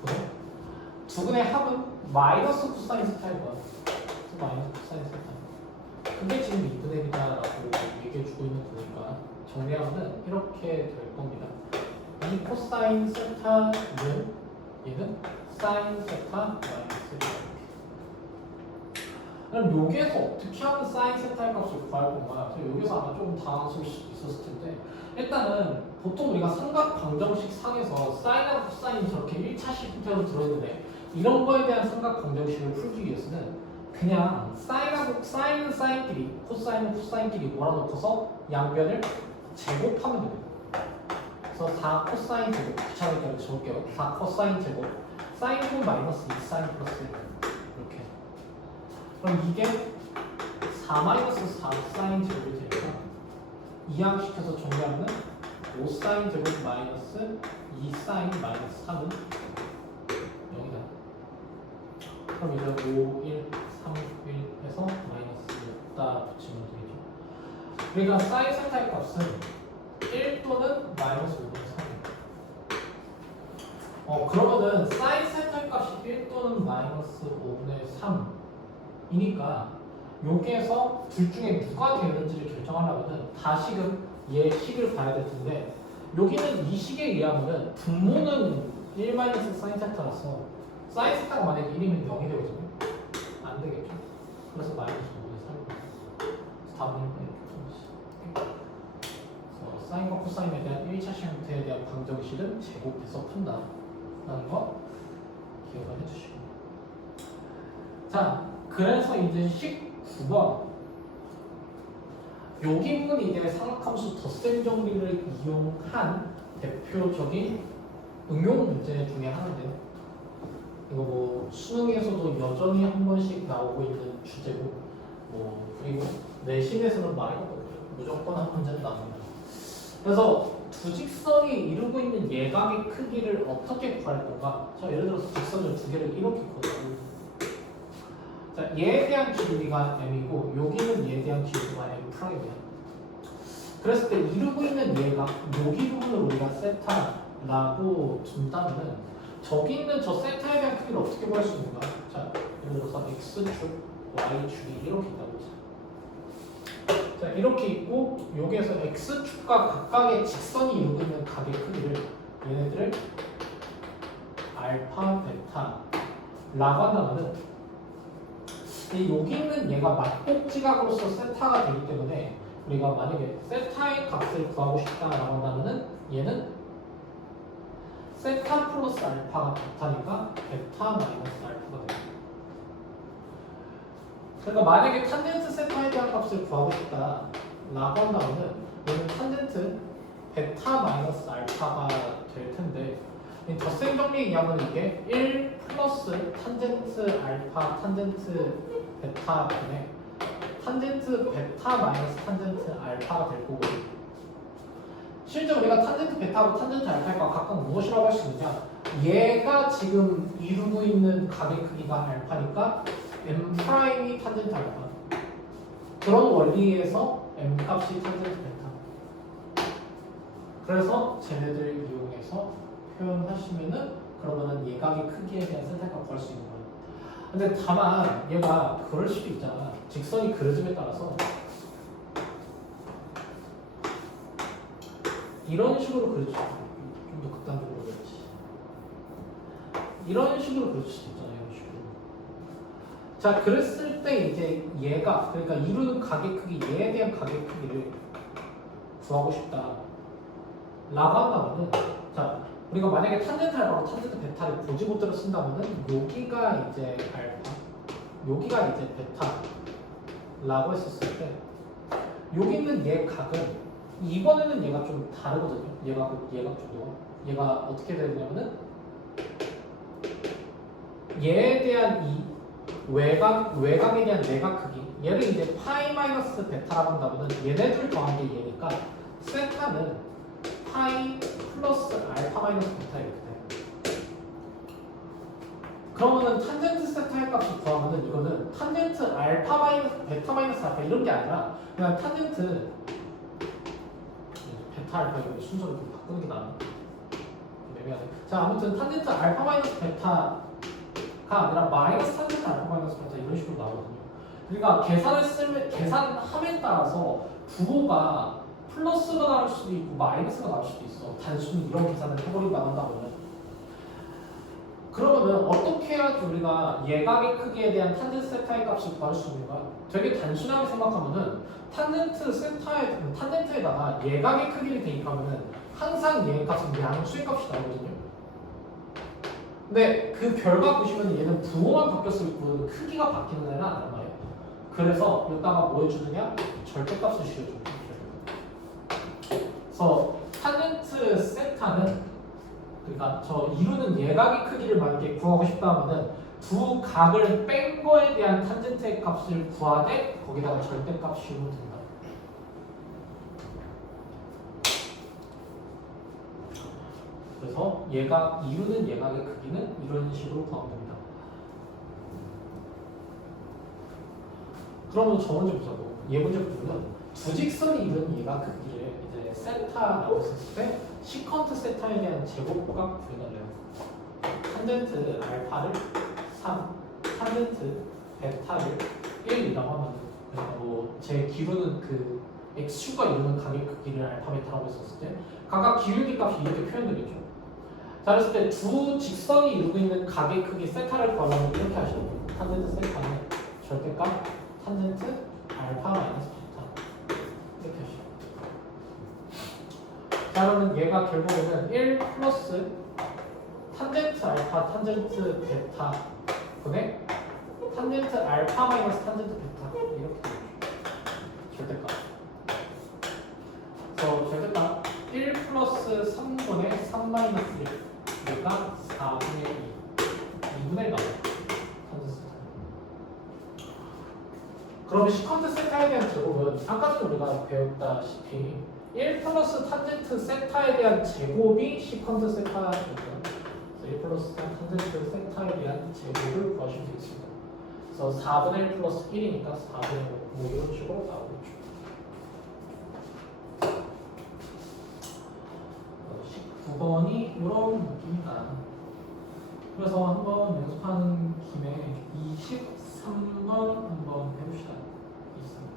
분의 두근의 합은 마이너스 코사인 세타일 거야. 마이너스 코사인 세타. 그게 지금 2분의 1이다라고 얘기해주고 있는 거니까 정리하면 이렇게 될 겁니다. 이 코사인 세타는 얘는 사인 세타 마이너스 1. 그럼 여기에서 어떻게 하면 사인 세타의 값을 구할 건가요? 여기서 아마 좀 당황스러울 수 있었을 텐데 일단은 보통 우리가 삼각 방정식 상에서 사인하고 코사인이 저렇게 1차식 형태로 들어있는데 이런 거에 대한 삼각 방정식을 풀기 위해서는 그냥 사인은 사인끼리 코사인은 코사인끼리 몰아놓고서 양변을 제곱하면 됩니다. 그래서 4 코사인 제곱 귀찮으니까 적을게요. 4 코사인 제곱 사인은 마이너스 2 사인 플러스 1 이렇게. 그럼 이게 4 마이너스 4 사인 제곱이 되니까 이항시켜서 정리하면 5 사인 제곱 마이너스 2 사인 마이너스 3은 0이다. 그럼 이제 5, 1, 3, 1 해서 마이너스 6다 붙이면 되겠죠. 그러니까 사인 세타의 값은 1 또는 마이너스 5분의 3이에요. 그러면은 사인 세타의 값이 1 또는 마이너스 5분의 3이니까 여기에서 둘 중에 누가 되는지를 결정하려면은 다시금 얘 식을 봐야 될 텐데 여기는 이 식에 의하면은 분모는 1 마이너스 사인 세타라서 사인 세타가 만약에 1이면 0이 되거든요. 안 되겠죠. 그래서 마이너스 5분의 3. 그래서 답은 1. 그래서 사인과 코사인에 대한 1차 시험태에 대한 방정식은 제곱해서 푼다라는 거 기억을 해주시고. 자, 그래서 이제 식 9번 여기 부분이 이제 삼각함수 덧셈 정리를 이용한 대표적인 응용 문제 중에 하나인데요. 이거 뭐 수능에서도 여전히 한 번씩 나오고 있는 주제고, 그리고 내신에서는 말이거든요. 무조건 한 문제는 나옵니다. 그래서 두 직선이 이루고 있는 예각의 크기를 어떻게 구할 건가? 자, 예를 들어서 직선을 두 개를 이렇게 그어요. 자, 얘에 대한 길이가 m이고 여기는 얘에 대한 길이가 m 프라임이야. 그랬을 때 이루고 있는 얘가 여기 부분을 우리가 세타라고 둔다면은 저기 있는 저 세타에 대한 크기를 어떻게 구할 수 있는가? 자, 예를 들어서 x축, y축이 이렇게 있다고 보자. 자, 이렇게 있고 여기에서 x축과 각각의 직선이 이루고 있는 각의 크기를 얘네들을 알파, 베타라고 한다면은 여기 있는 얘가 맞복지각으로서 세타가 되기 때문에 우리가 만약에 세타의 값을 구하고 싶다라고 한다면은 얘는 세타 플러스 알파가 베타니까 베타 마이너스 알파가 됩니다. 그러니까 만약에 탄젠트 세타에 대한 값을 구하고 싶다라고 한다면은 얘는 탄젠트 베타 마이너스 알파가 될 텐데 덧셈 정리에 의하면 이게 1 플러스 탄젠트 알파 탄젠트 베타 분의 탄젠트 베타 마이너스 탄젠트 알파가 될 거고, 실제 우리가 탄젠트 베타하고 탄젠트 알파가 각각 무엇이라고 할 수 있느냐? 얘가 지금 이루고 있는 각의 크기가 알파니까 m 프라임이 탄젠트 알파. 그런 원리에서 m 값이 탄젠트 베타. 그래서 쟤네들 이용해서 표현하시면은 그러면은 예각의 크기에 대한 세타값 구할 수 있는 거예요. 근데 다만 얘가 그럴 수도 있잖아. 직선이 그려짐에 따라서 이런 식으로 그릴 수도 있고, 좀 더 극단적으로 그렇지. 이런 식으로 그릴 수도 있잖아. 이런 식으로. 자, 그랬을 때 이제 얘가 그러니까 이루는 각의 크기, 얘에 대한 각의 크기를 구하고 싶다 라고 한다면은, 자, 우리가 만약에 탄젠트 알파로 탄젠트 베타를 고지고대로 쓴다면은 여기가 이제 알파, 여기가 이제 베타라고 했었을 때 여기 있는 얘 각은 이번에는 얘가 좀 다르거든요. 얘가 정도가 얘가 어떻게 되냐면은 얘에 대한 이 외곽에 대한 내각 크기, 얘를 이제 파이 마이너스 베타라고 한다면은 얘네들 더한 게 얘니까 세타는 파이 플러스 알파 마이너스 베타 이렇게 돼. 그러면은 탄젠트 세타의 값을 구하면은 이거는 탄젠트 알파 마이너스 베타 마이너스 알파 이런 게 아니라 그냥 탄젠트 베타 알파 이거 순서를 좀 바꾸는 게 나아. 애매하네. 자, 아무튼 탄젠트 알파 마이너스 베타가 아니라 마이너스 탄젠트 알파 마이너스 베타 이런 식으로 나오거든요. 그러니까 계산함에 따라서 부호가 플러스가 나올 수도 있고 마이너스가 나올 수도 있어. 단순히 이런 계산을 해버린다고 한다면. 그러면은 어떻게 해야지 우리가 예각의 크기에 대한 탄젠트 세타의 값을 구할 수 있는가? 되게 단순하게 생각하면은 탄젠트에다가 예각의 크기를 대입하면은 항상 얘 값은 양수의 값이 나오거든요. 근데 그 결과 보시면 얘는 부호만 바뀌었을 뿐 크기가 바뀌는 애는 아니란 말이에요. 그래서 여기다가 뭐 해주느냐? 절대값을 씌워줘요. 그래서 탄젠트 세타는 그러니까 저 이루는 예각의 크기를 만약에 구하고 싶다 하면은 두 각을 뺀 거에 대한 탄젠트의 값을 구하되 거기다가 절대값 씌우면 된다. 그래서 이루는 예각의 크기는 이런 식으로 구하면 됩니다. 그러면 저 문제 보자고. 얘 문제 보면 두 직선이 이루는 얘가 크기를 이제 세타라고 했을 때 시컨트 세타에 대한 제곱각 구해달래요. 탄젠트 알파를 3, 탄젠트 베타를 1이라고 하면 그러니까 뭐제 기루는 그 x축과 이루는 각의 크기를 알파 베타라고 했었을 때 각각 기울기 값이 이렇게 표현되겠죠. 자, 그랬을 때 두 직선이 이루고 있는 각의 크기 세타를 구하려면 이렇게 하시면 돼요. 탄젠트 세타는 절대값 탄젠트 알파 마이너스 베타 이렇게 하시면 돼요. 자, 그러면 얘가 결국에는 1 플러스 탄젠트 알파 탄젠트 베타 분의 탄젠트 알파 마이너스 탄젠트 베타 이렇게 되죠. 절대값. 그래서 절대값 1 플러스 3분의 3 마이너스 1 얘가 4분의 2 2분의 1 나와요. 탄젠트 세타. 그럼 시컨트 세타에 대한 제곱은 아까 전에 우리가 배웠다시피 1 플러스 탄젠트 세타에 대한 제곱이 시컨트 세타이고요. 1 플러스 탄젠트 세타에 대한 제곱을 구하시면 되겠습니다. 그래서 4분의 1 플러스 1이니까 4분의 5 뭐 이런 식으로 나오겠죠. 19번이 이런 느낌이다. 그래서 한번 연습하는 김에 23번 한번 해봅시다. 있습니다.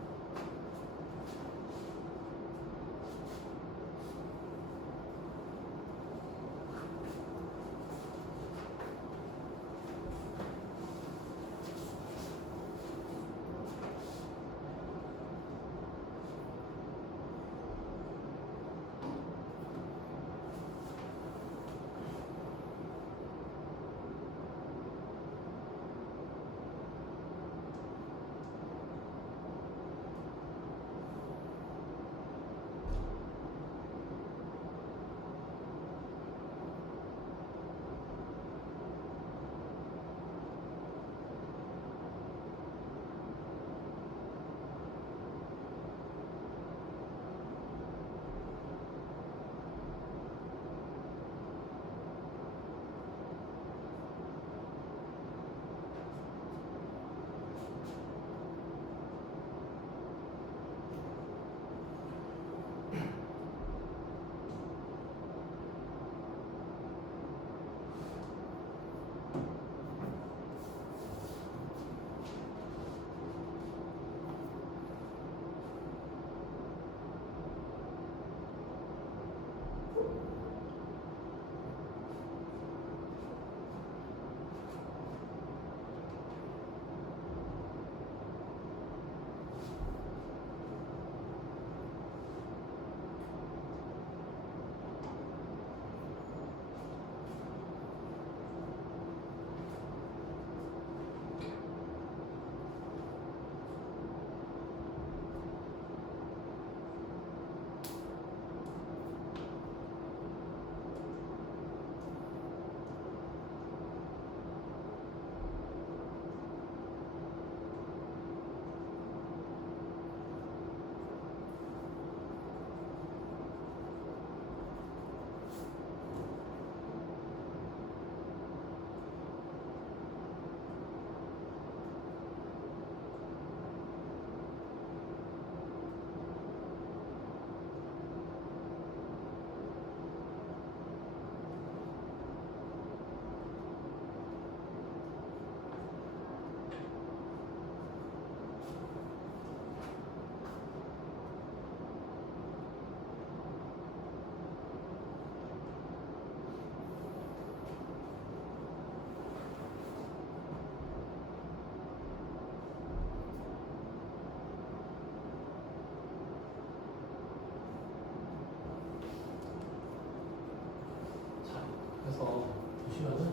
그래서 보시면은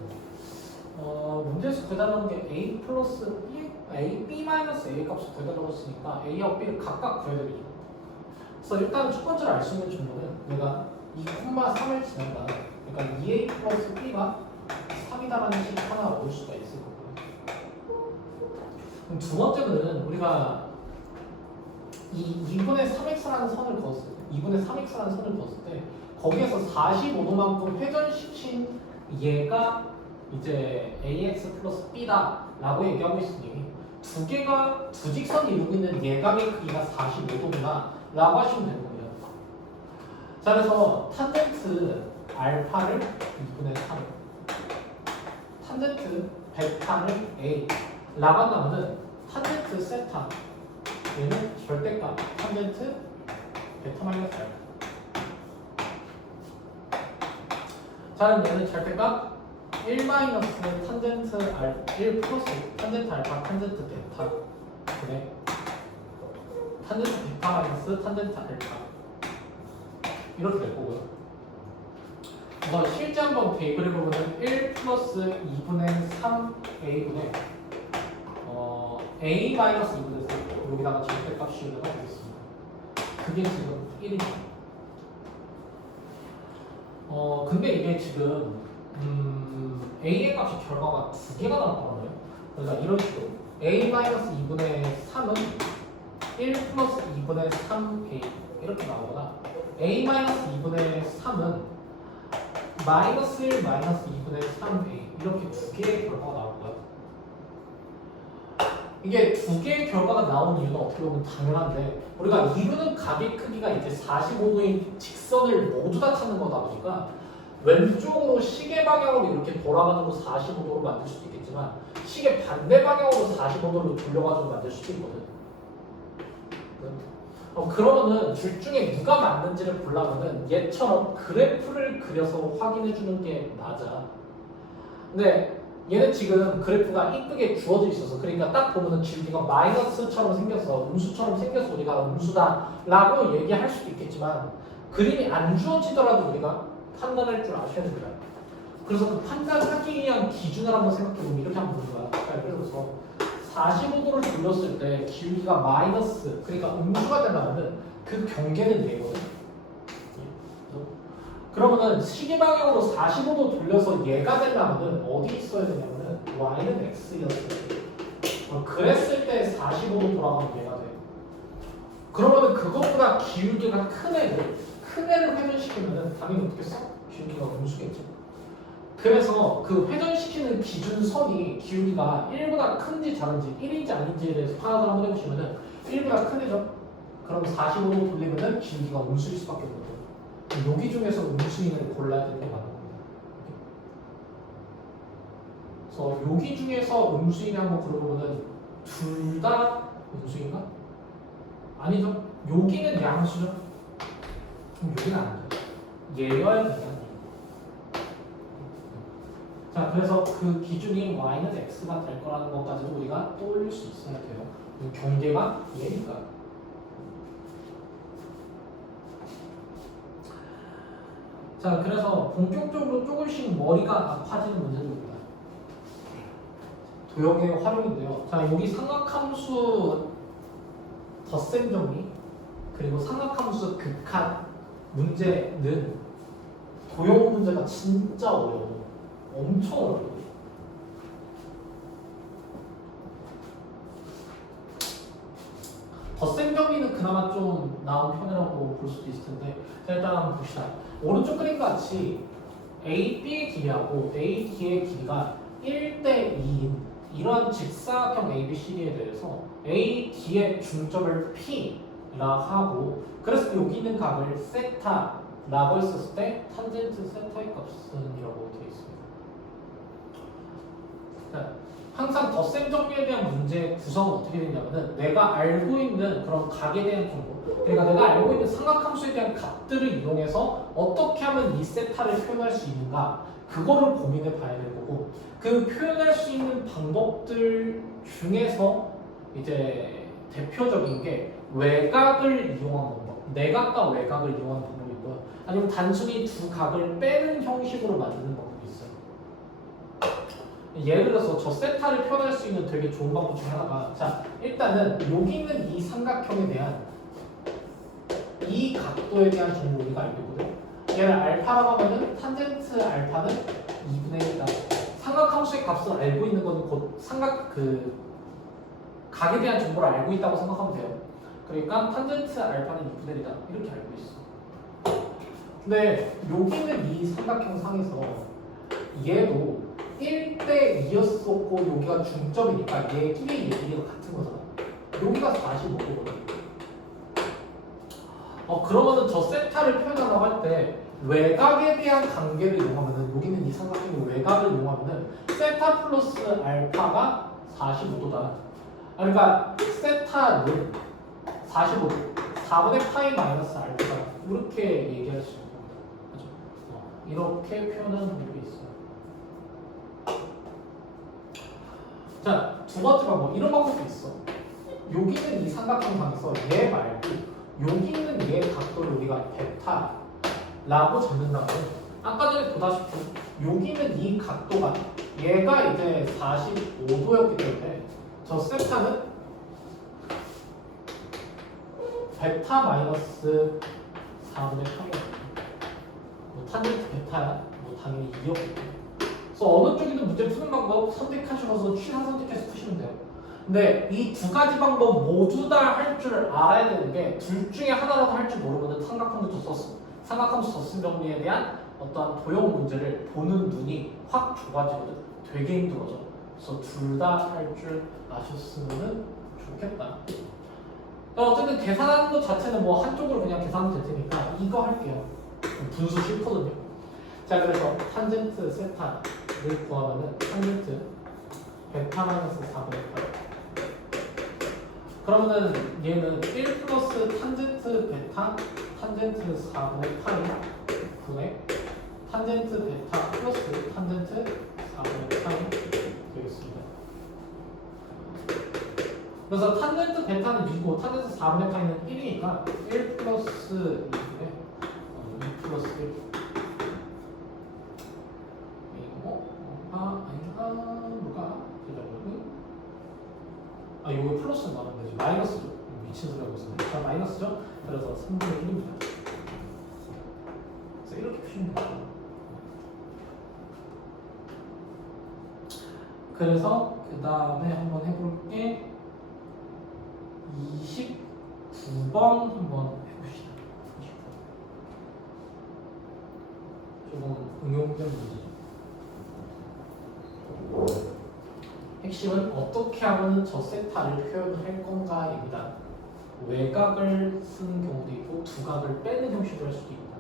문제에서 구해달라는 게 a 플러스 b, b 마이너스 a 값을 구해달라고 했으니까 a하고 b를 각각 구해야 되겠죠. 그래서 일단 첫 번째로 알 수 있는 정보는 내가 2,3을 지난다. 그러니까 2a 플러스 b가 3이다라는 식이 하나 올 수가 있을 거고요. 그럼 두 번째는 우리가 이 2분의 3x라는 선을 그었을 때 2분의 3x라는 선을 그었을 때 거기에서 45도만큼 회전시킨 얘가 이제 ax 플러스 b다 라고 얘기하고 있으니 두 직선이 이루고 있는 예각의 크기가 45도구나 라고 하시면 되는 겁니다. 자, 그래서 탄젠트 알파를 2분의 3, 탄젠트 베타를 A 라고 한다면은 탄젠트 세타 얘는 절대값 탄젠트 베타 마이너스 알파. 자, 그럼 얘는 절대값 1 마이너스 탄젠트 1 플러스 탄젠트 알파 탄젠트 베타 그래 탄젠트 베타 마이너스 탄젠트 알파 이렇게 될 거고요. 그래서 실제 한번 대입을 해보면 1 플러스 2분의 3a분의 a 마이너스 2분의 3 여기다가 절대값 씌우면 되겠습니다. 그게 지금 1입니다. 근데 이게 지금 a의 값이 결과가 두 개가 나왔거든요. 그러니까 이런 식으로 a 마이너스 2분의 3은 1 플러스 2분의 3a 이렇게 나오거나 a 마이너스 2분의 3은 마이너스 1 마이너스 2분의 3a 이렇게 두 개의 결과가 나올 거예요. 이게 두 개의 결과가 나온 이유는 어떻게 보면 당연한데 우리가 이루는 각의 크기가 이제 45도인 직선을 모두 다 찾는 거다 보니까 왼쪽으로 시계 방향으로 이렇게 돌아가지고 45도로 만들 수도 있겠지만 시계 반대 방향으로 45도로 돌려가지고 만들 수도 있거든. 그러면은 둘 중에 누가 맞는지를 보려면은 얘처럼 그래프를 그려서 확인해 주는 게 맞아. 근데 얘는 지금 그래프가 이쁘게 주어져 있어서 그러니까 딱 보면은 기울기가 마이너스처럼 생겨서 음수처럼 생겨서 우리가 음수다라고 얘기할 수도 있겠지만 그림이 안 주어지더라도 우리가 판단할 줄 아셔야 됩니다. 그래서 그 판단하기 위한 기준을 한번 생각해보면 이렇게 한번 보는 거야. 예를 들어서 45도를 돌렸을 때 기울기가 마이너스 그러니까 음수가 된다면은 그 경계는 얘거든. 그러면은 시계 방향으로 45도 돌려서 얘가 되려면은 어디 있어야 되냐면은 y는 x였을 때 그랬을 때 45도 돌아가면 얘가 돼. 그러면은 그것보다 기울기가 큰 애를 회전시키면은 당연히 어떻게 써? 기울기가 음수겠죠. 그래서 그 회전시키는 기준선이 기울기가 1보다 큰지 작은지 1인지 아닌지에 대해서 파악을 한번 해보시면은 1보다 큰 애죠. 그럼 45도 돌리면은 기울기가 음수일 수밖에 없거든요. 여기 중에서 음수인을 골라야 되는 게 맞는 겁니다. 그래서 여기 중에서 음수인을 한번 골라보면은 둘 다 음수인가? 아니죠. 여기는 양수죠. 그럼 여기는 아니죠. 얘여야 된다. 자, 그래서 그 기준이 y는 x가 될 거라는 것까지도 우리가 떠올릴 수 있어야 돼요. 경계가 얘니까. 자, 그래서 본격적으로 조금씩 머리가 아파지는 문제들입니다. 도형의 활용인데요. 자, 여기 삼각함수 덧셈 정리 그리고 삼각함수 극한 문제는 도형 문제가 진짜 어려워. 엄청 어려워요. 덧셈 정리는 그나마 좀 나은 편이라고 볼 수도 있을 텐데 자, 일단 한번 봅시다. 오른쪽 그림과 같이 AB의 길이하고 AD의 길이가 1대 2인 이러한 직사각형 ABCD에 대해서 AD의 중점을 P라 하고 그래서 여기 있는 각을 세타라고 했었을 때 탄젠트 세타의 값은 이라고 되어 있습니다. 항상 덧셈 정리에 대한 문제의 구성은 어떻게 되냐면은 내가 알고 있는 그런 각에 대한 정보 그러니까 내가 알고 있는 삼각함수에 대한 값들을 이용해서 어떻게 하면 이 세타를 표현할 수 있는가 그거를 고민해 봐야 될 거고 그 표현할 수 있는 방법들 중에서 이제 대표적인 게 외곽을 이용한 방법 내각과 외곽을 이용하는 방법이고요 아니면 단순히 두 각을 빼는 형식으로 만드는 방법이 있어요. 예를 들어서 저 세타를 표현할 수 있는 되게 좋은 방법 중에 하나가 자 일단은 여기 있는 이 삼각형에 대한 이 각도에 대한 정보 우리가 알고 있거든요. 얘를 알파라고 하면은 탄젠트 알파는 2분의 1이다. 삼각함수의 값을 알고 있는 거는 곧 각에 대한 정보를 알고 있다고 생각하면 돼요. 그러니까 탄젠트 알파는 2분의 1이다. 이렇게 알고 있어. 근데 여기 있는 이 삼각형 상에서 얘도 1대 2였었고 여기가 중점이니까 얘 길이가 같은 거잖아. 여기가 45도거든. 그러면은 저 세타를 표현하려고 할 때 외곽에 대한 관계를 이용하면은 여기는 이 삼각형의 외곽을 이용하면은 세타 플러스 알파가 45도다. 그러니까 세타는 45도, 4분의 파이 마이너스 알파다. 이렇게 얘기할 수 있는 겁니다. 그죠? 이렇게 표현하는 방법이 있어요. 자, 두 번째 방법. 이런 방법도 있어. 여기는 이 삼각형상에서 얘 말고 여기 있는 얘의 각도를 우리가 베타라고 잡는다면 아까 전에 보다시피 여기 있는 이 각도가 얘가 이제 45도였기 때문에 저 세타는 베타 마이너스 4분의 3이었고 뭐 탄젠트 베타야 뭐 당연히 2였고 그래서 어느 쪽이든 문제 푸는 방법 선택하셔서 취사 선택해서 푸시면 돼요. 근데 이 두 가지 방법 모두 다 할 줄 알아야 되는 게 둘 중에 하나라도 할 줄 모르면 삼각함수 썼어. 삼각함수 덧셈 정리에 대한 어떠한 도형 문제를 보는 눈이 확 좁아지거든. 되게 힘들어져. 그래서 둘 다 할 줄 아셨으면 좋겠다. 어쨌든 계산하는 것 자체는 뭐 한쪽으로 그냥 계산하면 될 테니까 이거 할게요. 분수 싫거든요. 자, 그래서 탄젠트 세타를 구하면은 탄젠트 베타 마이너스 4분의 8. 그러면은 얘는 1 플러스 탄젠트 베타 탄젠트 4분의 8이 분의 탄젠트 베타 플러스 탄젠트 4분의 8이 되겠습니다. 그래서 탄젠트 베타는 2고 탄젠트 4분의 8은 1이니까 1 플러스 2분의 2 플러스 1 이거 아닌가 뭐가 이거 플러스 나오면 되죠. 마이너스죠. 미친 소리 하고 있었네. 자, 마이너스죠. 그래서 3분의 1입니다. 그래서 이렇게 표시면 돼요. 그래서 그 다음에 한번 해볼게. 29번 한번 해봅시다. 29번. 조금 응용된 문제죠. 핵심은 어떻게 하면 저 세타를 표현을 할 건가입니다. 외곽을 쓰는 경우도 있고 두각을 빼는 형식으로 할 수도 있다.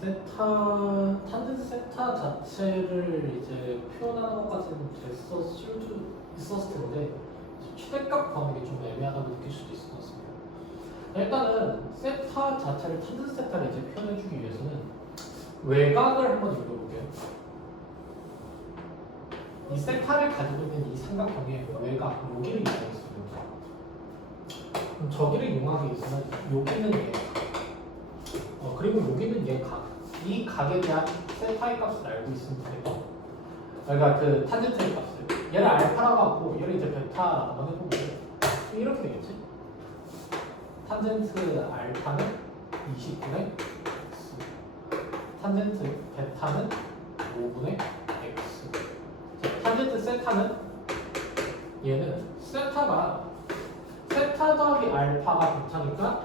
탄젠트 세타 자체를 이제 표현하는 것까지는 됐을 수도 있었을 텐데 최대값 구하는 게 좀 애매하다고 느낄 수도 있을 것 같습니다. 일단은 세타 자체를 탄젠트 세타를 이제 표현해주기 위해서는 외곽을 한번 읽어볼게요. 이 세타를 가지고 있는 이 삼각형의 외곽 여기를 이용했어요. 그럼 저기를 이용하기 위해서는 여기는 얘, 그리고 여기는 얘 각. 이 각에 대한 세타의 값을 알고 있으면 돼요. 그러니까 그 탄젠트의 값을 얘를 알파라고 하고 얘를 이제 베타라고 한번 해보고 이렇게 되겠지. 탄젠트 알파는 20분의 x, 탄젠트 베타는 5분의 x. 자, 탄젠트 세타는 얘는 세타 더하기 알파가 베타니까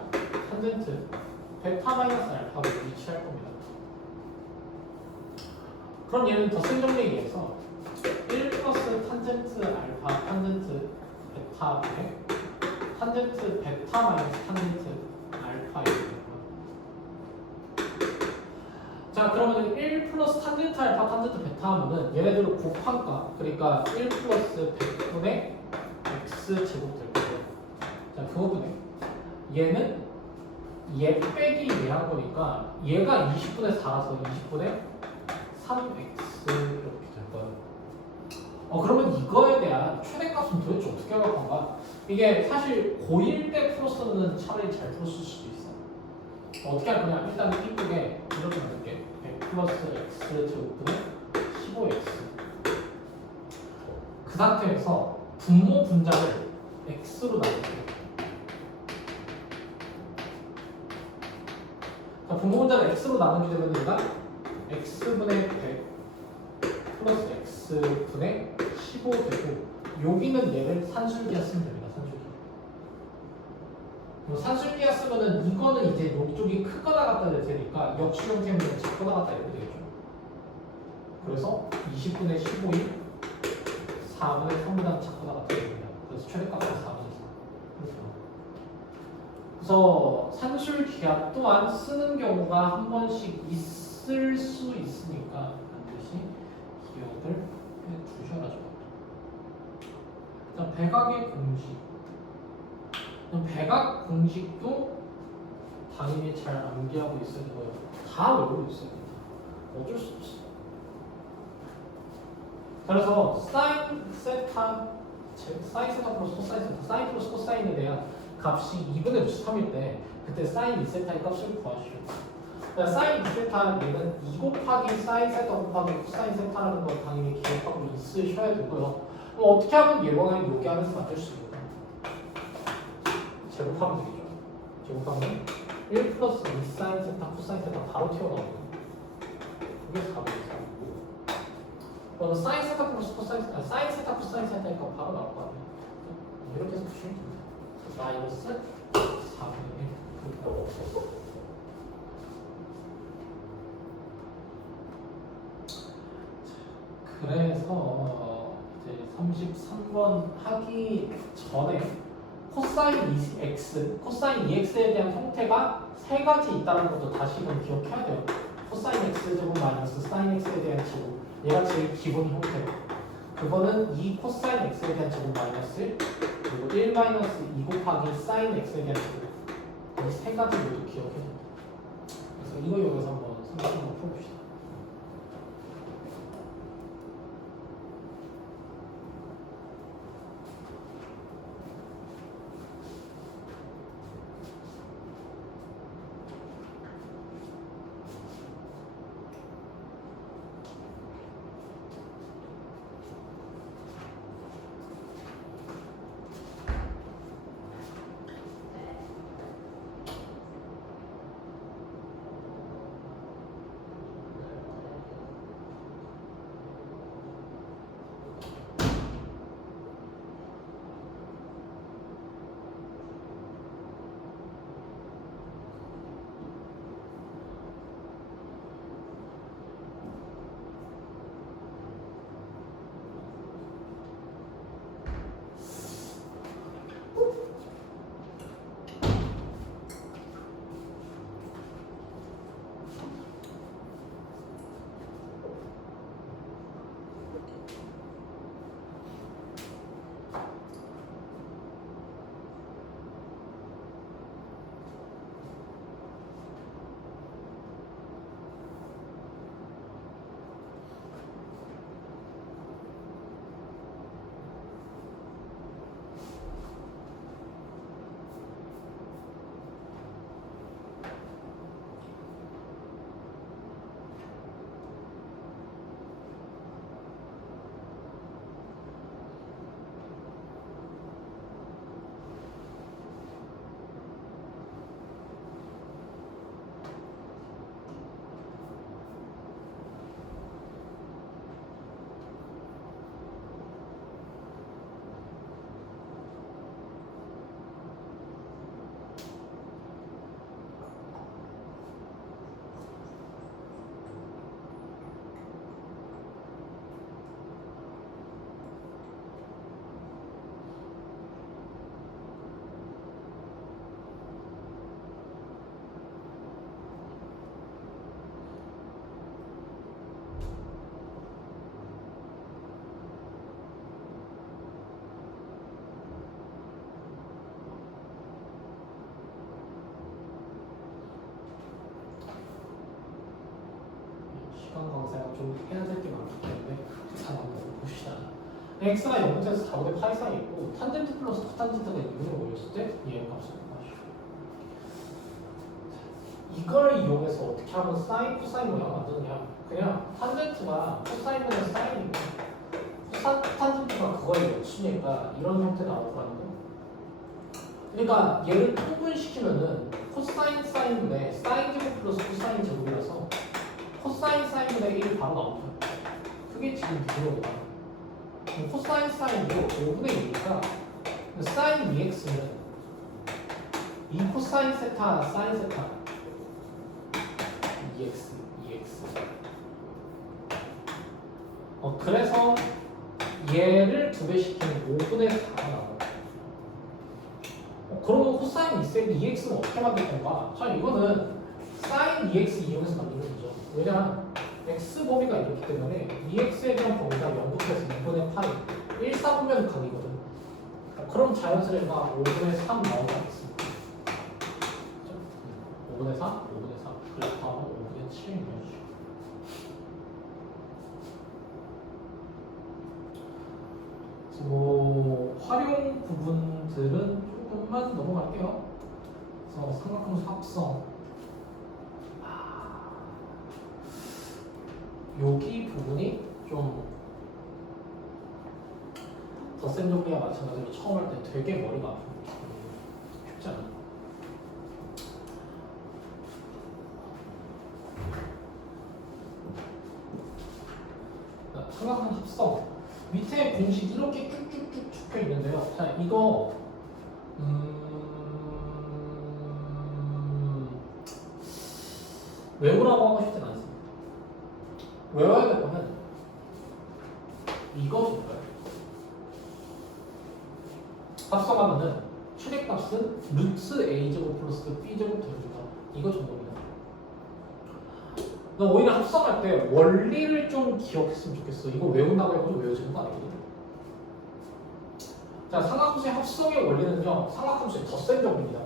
탄젠트 베타 마이너스 알파로 위치할 겁니다. 그럼 얘는 더 생정되기 위해서 1 플러스 탄젠트 알파 탄젠트 베타분의 탄젠트 베타 마이너스 탄젠트 알파 이렇게 됩니다. 자, 그러면 1 플러스 탄젠트 알파 탄젠트 베타 하면은 얘네들을 곱한 값, 그러니까 1 플러스 100분의 x 제곱 될 거예요. 자, 그거분에 얘는 얘 빼기 얘 한 거니까 얘가 20분의 4라서 20분의 3x 이렇게 될 거예요. 그러면 이거에 대한 최대값은 도대체 어떻게 할 건가? 이게 사실 고1 때 풀었으면 차라리 잘 풀었을 수도 있어. 어떻게 할 거냐? 일단 이쪽에 이렇게 만들게. 100 플러스 x 제곱분의 15x. 그 상태에서 분모 분자를 x로 나눌게요. 자, 분모 분자를 x로 나누게 되면 얘가 x분의 100 플러스 x분의 15 되고 여기는 얘를 산술기하 쓰면 됩니다. 산술기하 쓰면은 이거는 이제 이쪽이 크거나 같다 될 테니까 역수형 때문에 작거나 같다 이렇게 되겠죠. 그래서 20분의 15이 4분의 3보다 작거나 같다 됩니다. 그래서 최대값은 4분의 4. 그래서 산술기하 또한 쓰는 경우가 한 번씩 있을 수 있으니까 반드시 기억을 해 두셔야죠. 자, 백악의 공식. 백악 공식도 당연히 잘 암기하고 있어야 되고요. 다 외우고 있어야 됩니다. 어쩔 수 없어. 그래서 사인 세타 플러스 코사인 세타, 사인 플러스 코사인에 대한 값이 2분의 3일 때 그때 사인 2세타의 값을 구하시오. 그러니까 사인 2세타 얘는 2 곱하기 사인 세타 곱하기 코사인 세타라는 걸 당연히 기억하고 있으셔야 되고요. 그럼 어떻게 하면 예원하게 여기 안에서 만들 수 있을까? 제곱하면 되겠죠. 제곱하면 1 플러스 2 사인 세타 코사인 세타 바로 튀어나오거든요. 그게 4분의 3이고 그럼 사인 세타 플러스 코사인 세타, 사인 세타 코사인 세타니까 바로 나올 거 아니에요. 이렇게 해서 보시면 됩니다. 마이너스 4분의 1. 그래서 이제 33번 하기 전에 코사인 2x, 코사인 2x에 대한 형태가 세 가지 있다는 것도 다시금 기억해야 돼요. 코사인 x 제곱 마이너스 사인 x에 대한 제곱, 얘가 제일 기본 형태고, 그거는 2 코사인 x에 대한 제곱 마이너스 그리고 1 마이너스 2 곱하기 사인 x에 대한 제곱, 이 세 가지 모두 기억해야 돼요. 그래서 이거 이용해서 한번 생각 한번 풀어봅시다. 직관 강사가 좀 해야 될 게 많기 때문에 잘 한번 봅시다. x가 0부터에서 4분의 파이 사이 있고 탄젠트 플러스 코탄젠트가 6분의 올렸을 때 얘의 값을 구하시오. 이걸 이용해서 어떻게 하면 사인, 코사인 모양을 만드느냐. 그냥 탄젠트가 코사인분의 사인이고 코탄젠트가 그거에 몇이니까 이런 형태 나올 거라는 거. 그러니까 얘를 통분시키면은 코사인 사인분의 사인 제곱 플러스 코사인 제곱이라서 코사인 사인분의 1이 바로 나오죠. 그게 지금 들어오다. 코사인 사인도 5분의 2니까 사인 2x는 2 코사인 세타 사인 세타 2x 그래서 얘를 2배 시키면 5분의 4가 나와요. 그러면 코사인 2x는 어떻게 만들 건가? 자, 이거는 사인 2x 이용해서 만들면 되죠. 왜냐? x 범위가 이렇기 때문에 2x에 대한 범위가 0부터 2분의 파이 1, 4분면 각이거든. 그럼 자연스레가 5분의 3 나오지 않겠습니까? 5분의 4, 5분의 4 그래서 답은 5분의 7이죠. 뭐 활용 부분들은 조금만 넘어갈게요. 그래서 삼각함수 합성 여기 부분이 좀 덧셈 정리와 마찬가지로 처음 할 때 되게 머리가 아픕니다. 쉽지 않아. 삼각함 합성 밑에 공식 이렇게 쭉쭉쭉 적혀 있는데요. 자, 이거 외우라고 하고 싶진 않습니다. 외워야 될 거는 이거 정도예요. 합성하면은 최대값은 루트 a제곱 플러스 b제곱 됩니다. 이거 정도입니다. 나 오히려 합성할 때 원리를 좀 기억했으면 좋겠어. 이거 외운다고 해서 외워지는 거 아니거든. 자, 삼각함수의 합성의 원리는요, 삼각함수의 덧셈 정리입니다.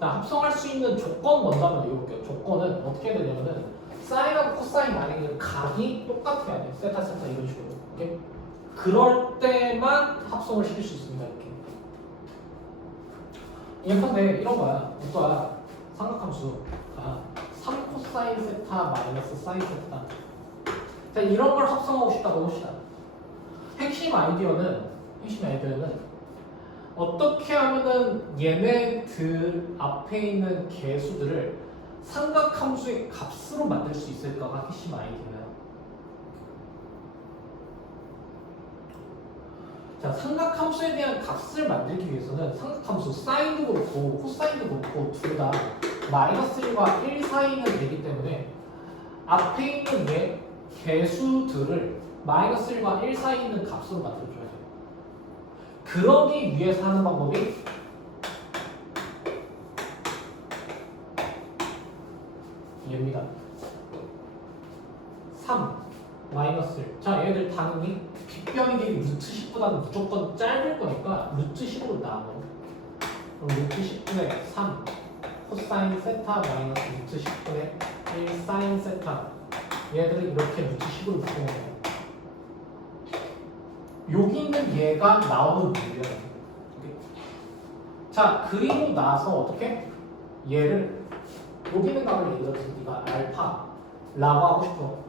자, 합성할 수 있는 조건 먼저 한번 읽어볼게요. 조건은 어떻게 해야 되냐면은 사인하고 코사인 만약에 각이 똑같아야 돼. 세타 세타 이런 식으로. 오케이? 그럴 때만 합성을 시킬 수 있습니다. 이렇게. 예컨대 이런 거야. 이거야. 삼각함수. 3코사인 세타 마이너스 사인 세타. 자, 이런 걸 합성하고 싶다고 해봅시다. 핵심 아이디어는 어떻게 하면은 얘네들 앞에 있는 개수들을 삼각함수의 값으로 만들 수 있을까가 핵심 아이디어예요. 자, 삼각함수에 대한 값을 만들기 위해서는 삼각함수 사인도 그렇고 코사인도 그렇고 둘 다 마이너스 1과 1 사이는 되기 때문에 앞에 있는 얘 개수들을 마이너스 1과 1 사이 있는 값으로 만들어줘야 돼요. 그러기 위해서 하는 방법이 얘입니다. 3 마이너스 1. 자, 얘들 당연히 빗변의 길이 루트 10보다는 무조건 짧을 거니까 루트 10으로 나눠. 그럼 루트 10분의 3 코사인 세타 마이너스 루트 10분의 1 사인 세타. 얘들은 이렇게 루트 10으로 바꾸는 거예요. 여기 있는 얘가 나오는 물이에요. 자, 그리고 나서 어떻게? 얘를 여기 있는 값을 예를 들어서 네가 알파라고 하고 싶어.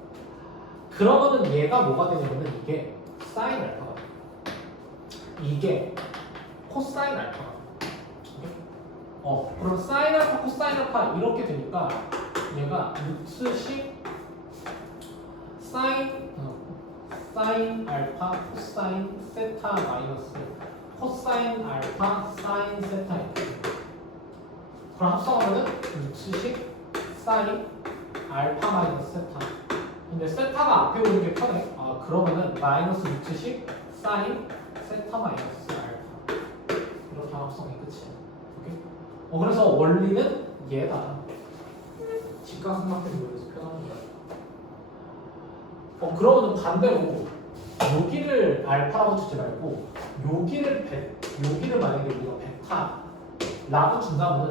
그러면은 얘가 뭐가 되냐면은 이게 사인 알파가 돼. 이게 코사인 알파가 돼. 그럼 사인 알파, 코사인 알파 이렇게 되니까 얘가 루트 10 사인 알파 코사인 세타 마이너스 코사인 알파 사인 세타 이렇게. 그럼 합성하면은 루트 10 사인 알파 마이너스 세타. 근데 세타가 앞에 오는 게 편해. 그러면은 마이너스 루트 10 사인 세타 마이너스 알파. 이렇게 합성이 끝이야. 오케이? 그래서 원리는 얘다. 직각삼각형을 이용해서 표현하는 거야. 그러면 반대로 여기를 알파라고 주지 말고 여기를 만약에 우리가 베타라고 준다면은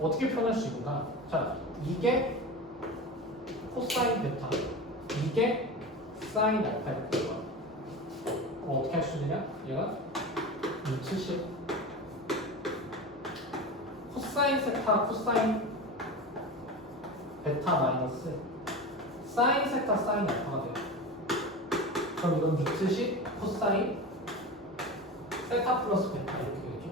어떻게 표현할 수 있는가? 자, 이게 코사인 베타, 이게 사인 알파 이렇게 돼요. 그럼 어떻게 할 수 있느냐? 얘가 루트 10 코사인 세타 코사인 베타 마이너스 사인 세타 사인 알파가 돼요. 그럼 이건 루트 10 코사인 세타 플러스 베타 이렇게 되겠죠.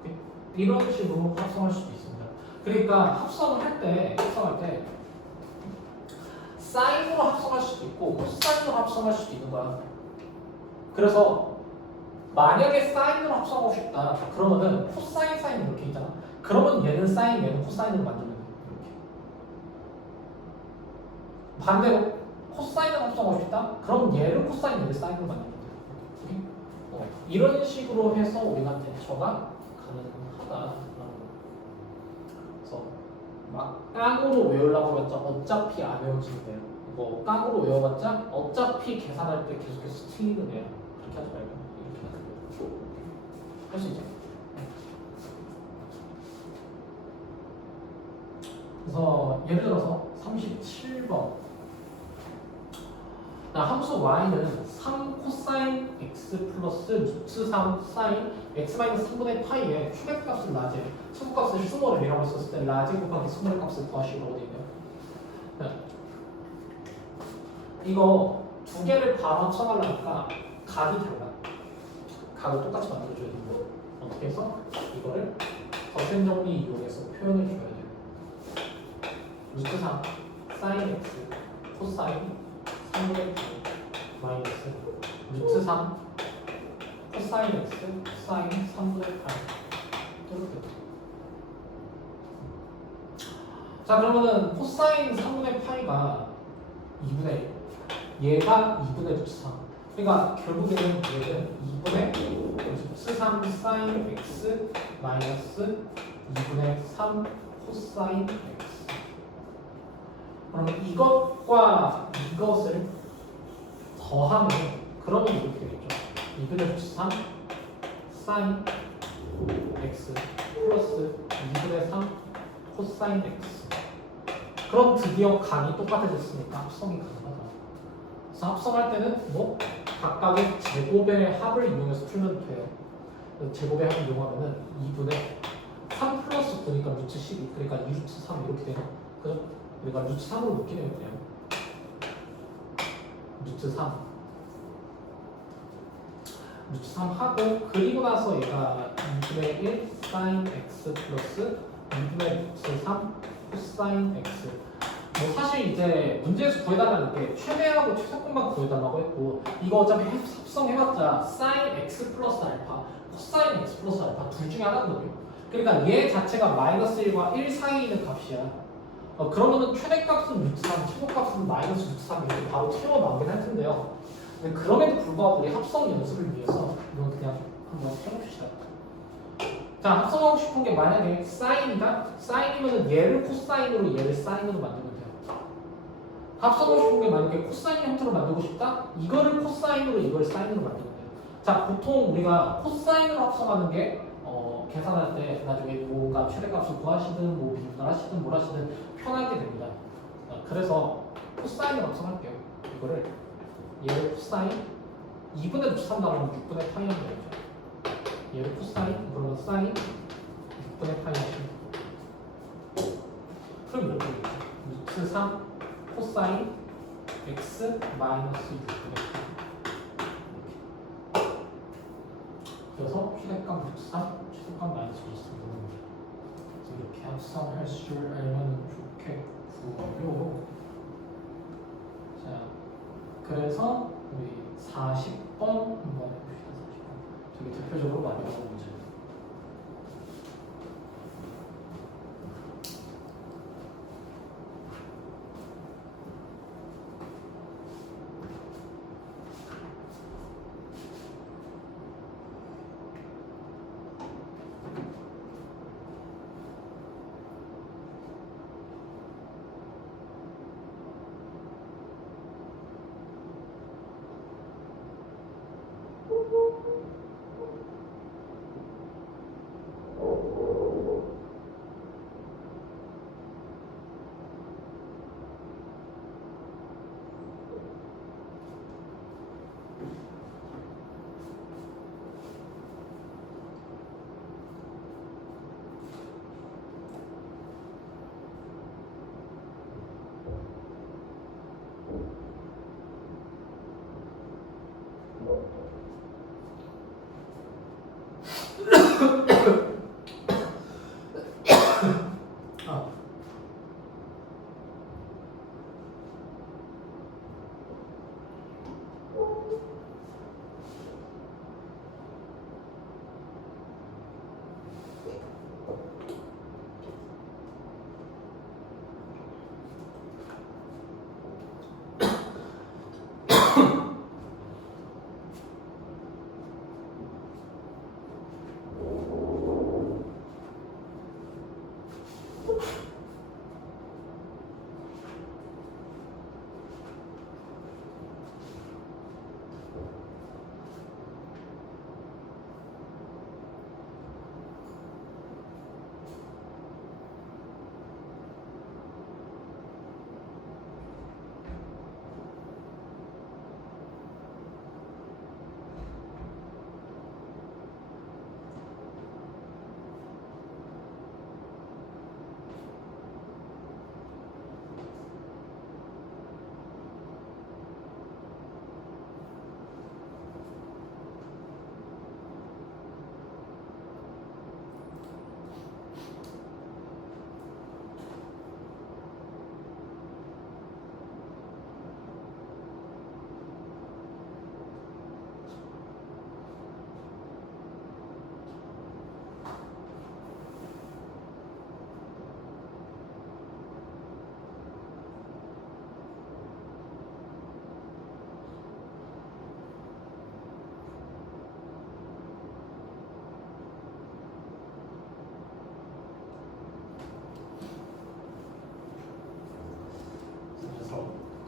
오케이? 이런 식으로 합성할 수도 있습니다. 그러니까 합성할 때 사인으로 합성할 수도 있고 코사인으로 합성할 수도 있는 거야. 그래서 만약에 사인으로 합성하고 싶다. 그러면은 코사인 사인 이렇게 있잖아. 그러면 얘는 사인 얘는 코사인으로 만들면 돼. 이렇게. 반대로 코사인으로 합성하고 싶다. 그럼 얘를 코사인 얘를 사인으로 만들면 돼. 이렇게. 이런 식으로 해서 우리가 대처가 가능하다. 그래서 막 깡으로 외우려고 했자 어차피 안 외워지는데요. 뭐 깡으로 외워봤자 어차피 계산할 때 계속해서 틀리는 애야. 그렇게 하지 말고 이렇게 할 수 있죠. 그래서 예를 들어서 37번 함수 y는 3 코사인 x 플러스 루트 3 사인 x 마이너스 3분의 파이에 최대값을 라지 최고값을 스몰이라고 했었을 때 라지 곱하기 스몰의 값을 구하시라고 되어 있네요. 이거 두 개를 바로 합성하려니까 각이 달라. 각을 똑같이 만들어줘야 되고 어떻게 해서 이거를 거센 정리 이용해서 표현을 줘야 돼요. 루트 3 사인 x 코사인 3분의 마이너스 루트 3 코사인 x 사인 3분의 8 이렇게. 자 그러면은 코사인 3분의 파이가 2분의 1 얘가 2분의 루트 3 그러니까 결국에는 얘는 2분의 루트 3 사인 x 마이너스 2분의 3 코사인 x. 그럼 이것과 이것을 더하면 그러면 이렇게 되겠죠. 2분의 루트 3 사인 x 플러스 2분의 3 코사인 x. 그럼 드디어 각이 똑같아졌으니까 합성이 가능하다. 그래서 합성할 때는 뭐 각각의 제곱의 합을 이용해서 풀면 돼요. 제곱의 합을 이용하면은 2분의 3 플러스 9니까 루트 12 그러니까 2루트 3 이렇게 되나? 그죠? 그러니까 루트 3으로 묶이네요 그냥. 루트 3 루트 3 하고 그리고 나서 얘가 2분의 1 사인 x 플러스 2분의 루트 3 코사인 x. 뭐 사실 이제 문제에서 구해달라는 게 최대하고 최소값만 구해달라고 했고 이거 어차피 합성해봤자 사인 x 플러스 알파 코사인 x 플러스 알파 둘 중에 하나거든요. 그러니까 얘 자체가 마이너스 1과 1 사이에 있는 값이야. 그러면은 최대값은 루트 3, 최고값은 마이너스 루트 3 이렇게 바로 채워 나오긴 할 텐데요. 근데 그럼에도 불구하고 우리 합성 연습을 위해서 이건 그냥 한번 해봅시다. 자, 합성하고 싶은 게 만약에 사인이다? 사인이면은 얘를 코사인으로 얘를 사인으로 만들면 돼요. 합성하고 싶은 게 만약에 코사인 형태로 만들고 싶다? 이거를 코사인으로 이걸 사인으로 만들면 돼요. 자, 보통 우리가 코사인으로 합성하는 게 계산할 때 나중에 뭐가 최대값을 구하시든 뭐 비분을 하시든 뭘 하시든 편하게 됩니다. 그래서 코사인으로 합성할게요. 이거를 얘를 코사인 2분의 루트 3 나오면 6분의 파이 하면 되죠. 얘를 코사인 그러면 사인 6분의 파이 하시면 그럼 이렇게 되겠죠. 루트 3 코사인 x 마이너스 6분의 파이. 그래서 최대값 루트 3 최소값 마이너스 루트 3 이겁니다. 그래서 이렇게 합성할 줄 알면 좋겠고요. 자, 그래서 우리 40번 한번 해봅시다. 40번. 되게 대표적으로 많이 나오는 문제.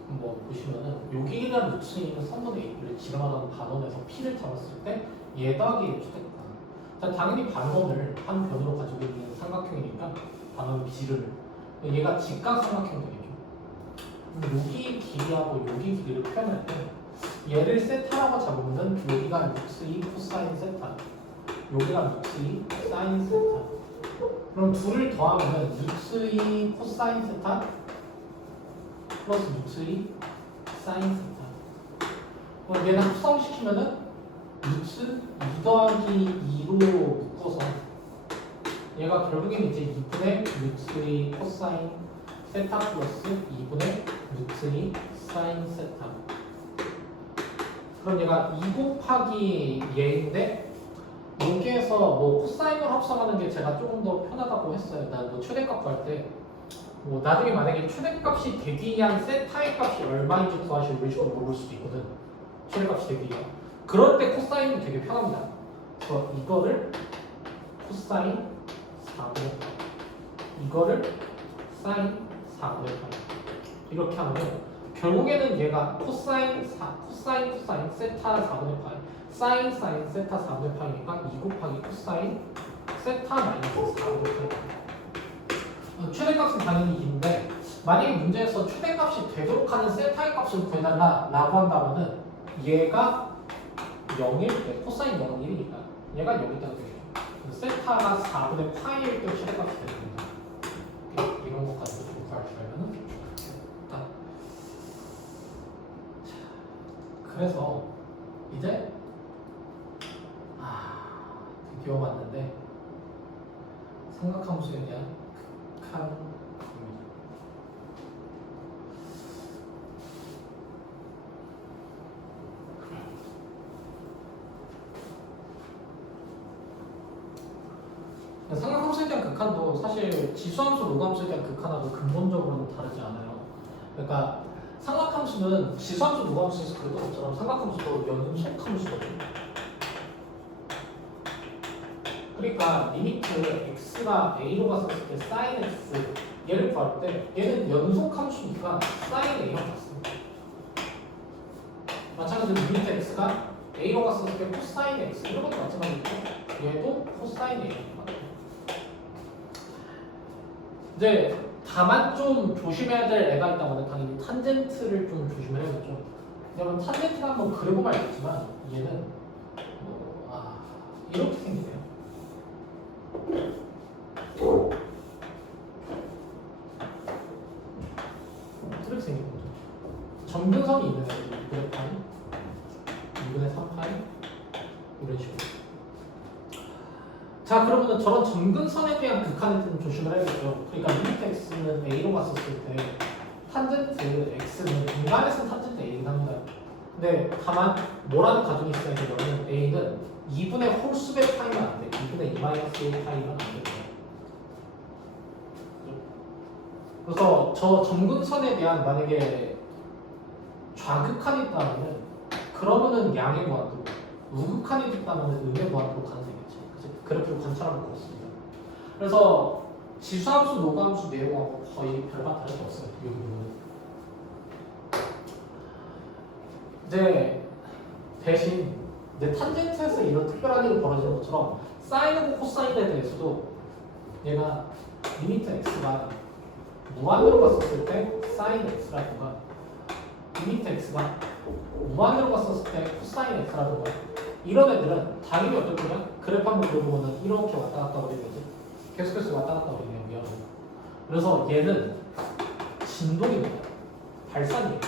뭐 보시면은 여기라는 루트에 있는 3분의 2를 지나가는 반원에서 P를 잡았을 때 얘 더하기 얘 최대값. 자, 당연히 반원을 한 변으로 가지고 있는 삼각형이니까 반원 B를 얘가 직각삼각형 되겠죠. 여기 길이하고 여기 길이를 표현할 때 얘를 세타라고 잡으면 여기가 루트 2 코사인 세타, 여기가 루트 2 사인 세타. 그럼 둘을 더하면 루트 2 코사인 세타 플러스 루트 2 사인 세타. 그럼 얘는 합성시키면은 루트 2 더하기 2로 묶어서 얘가 결국엔 이제 2분의 루트 2 코사인 세타 플러스 2분의 루트 2 사인 세타. 그럼 얘가 2 곱하기 얘인데 여기에서 뭐 코사인으로 합성하는 게 제가 조금 더 편하다고 했어요. 난 뭐 최대값 구할 때 뭐 나중에 만약에 최대값이 되기 위한 세타의 값이 얼마인지 구하시고 이런 식으로 물어볼 수도 있거든. 최대값이 되기 위한. 그럴 때 코사인이 되게 편합니다. 그래서 이거를 코사인 4분의 8, 이거를 사인 4분의 8 이렇게 하면 결국에는 얘가 코사인 세타 4분의 8 사인 세타 4분의 8이니까 2 곱하기 코사인 세타 마이너스 4분의 8. 최대값은 당연히 2인데 만약에 문제에서 최대값이 되도록 하는 세타의 값을 구해달라 라고 한다면은 얘가 0일 때 코사인 0은 1이니까 얘가 0이 되는 거예요. 세타가 4분의 파이일 때 최대값이 되는 겁니다. 이런 것 가지고 좀 구할 줄 알면은 좋겠다. 그래서 이제 드디어 왔는데 삼각함수에 대한 극한입니다. 삼각함수에 대한 극한도 사실 지수함수, 로그함수에 대한 극한하고 근본적으로는 다르지 않아요. 그러니까 삼각함수는 지수함수, 로그함수에서 그랬던 것처럼 삼각함수도 연속함수거든요. 그러니까 리미트 x가 a로 갔었을 때 sin x 얘를 구할 때 얘는 연속함수니까 sin a랑 같습니다. 마찬가지로 리미트 x가 a로 갔었을 때 cosine x 이런 것도 마찬가지고 얘도 cosine a랑 같아요. 이제 다만 좀 조심해야 될 애가 있다면 당연히 탄젠트를 좀 조심해야겠죠. 왜냐면 탄젠트를 한번 그려보면 알겠지만 얘는 이렇게 생기네요. 이렇게 생긴 거죠. 점근선이 있는 애들 2분의 파이, 2분의 3파이 이런 식으로. 자, 그러면은 저런 점근선에 대한 극한을 좀 조심을 해야겠죠. 그러니까 리미트 x는 a로 갔었을 때 탄젠트 x는 인간에서는 탄젠트 a긴 합니다. 근데 다만 뭐라는 가정이 있어야 되냐면 a는 2분의 홀수배 파이면 안 돼. 2분의 2 마이너스 1 파이면 안 돼요. 그래서 저 점근선에 대한 만약에 좌극한이 있다면 그러면은 양의 무한도로, 우극한이 있다면 음의 무한도로 가는 되겠지. 그렇게 관찰하면 그렇습니다. 그래서 지수함수, 노감수 내용하고 거의 별반 다를 게 없어요. 이 부분은. 이제 대신 이제 탄젠트에서 이런 특별한 일이 벌어지는 것처럼 사인하고 코사인에 대해서도 얘가 리미트 x가 무한으로 갔었을 때 사인 x라든가 리미트 x가 무한으로 갔었을 때 코사인 x라든가 이런 애들은 당연히 어떨 거냐? 그래프 한번 그려보면 이렇게 왔다 갔다 거리는 거지. 계속해서 왔다 갔다 거리네요. 위아래로. 그래서 얘는 진동입니다. 발산이에요.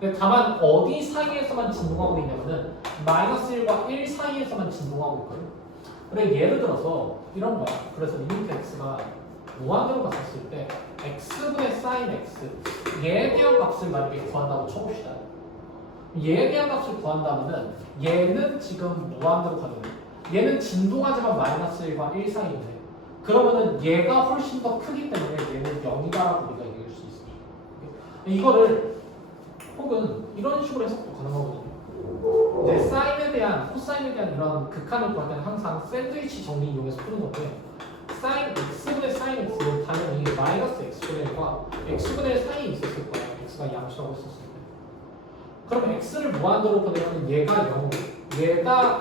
근데 다만 어디 사이에서만 진동하고 있냐면은 마이너스 1과 1 사이에서만 진동하고 있거든. 그래 예를 들어서 이런 거야. 그래서 리미트 x가 무한으로 갔었을 때 x분의 사인 x 얘에 대한 값을 만약에 구한다고 쳐봅시다. 얘에 대한 값을 구한다면은 얘는 지금 무한으로 가는 얘는 진동하지만 마이너스 1과 1 사이인데 그러면은 얘가 훨씬 더 크기 때문에 얘는 0이다라고 우리가 얘기할 수 있어요. 이거를 혹은 이런 식으로 해석도 가능하거든요. 이제 사인에 대한 코사인에 대한 이런 극한을 구할 때는 항상 샌드위치 정리 이용해서 푸는 건데 사인 x분의 사인 x는 당연히 마이너스 x분의 1과 x분의 1 사이에 있었을 거예요. x가 양수라고 했었을 때. 그럼 x를 무한으로 보내면 얘가 0,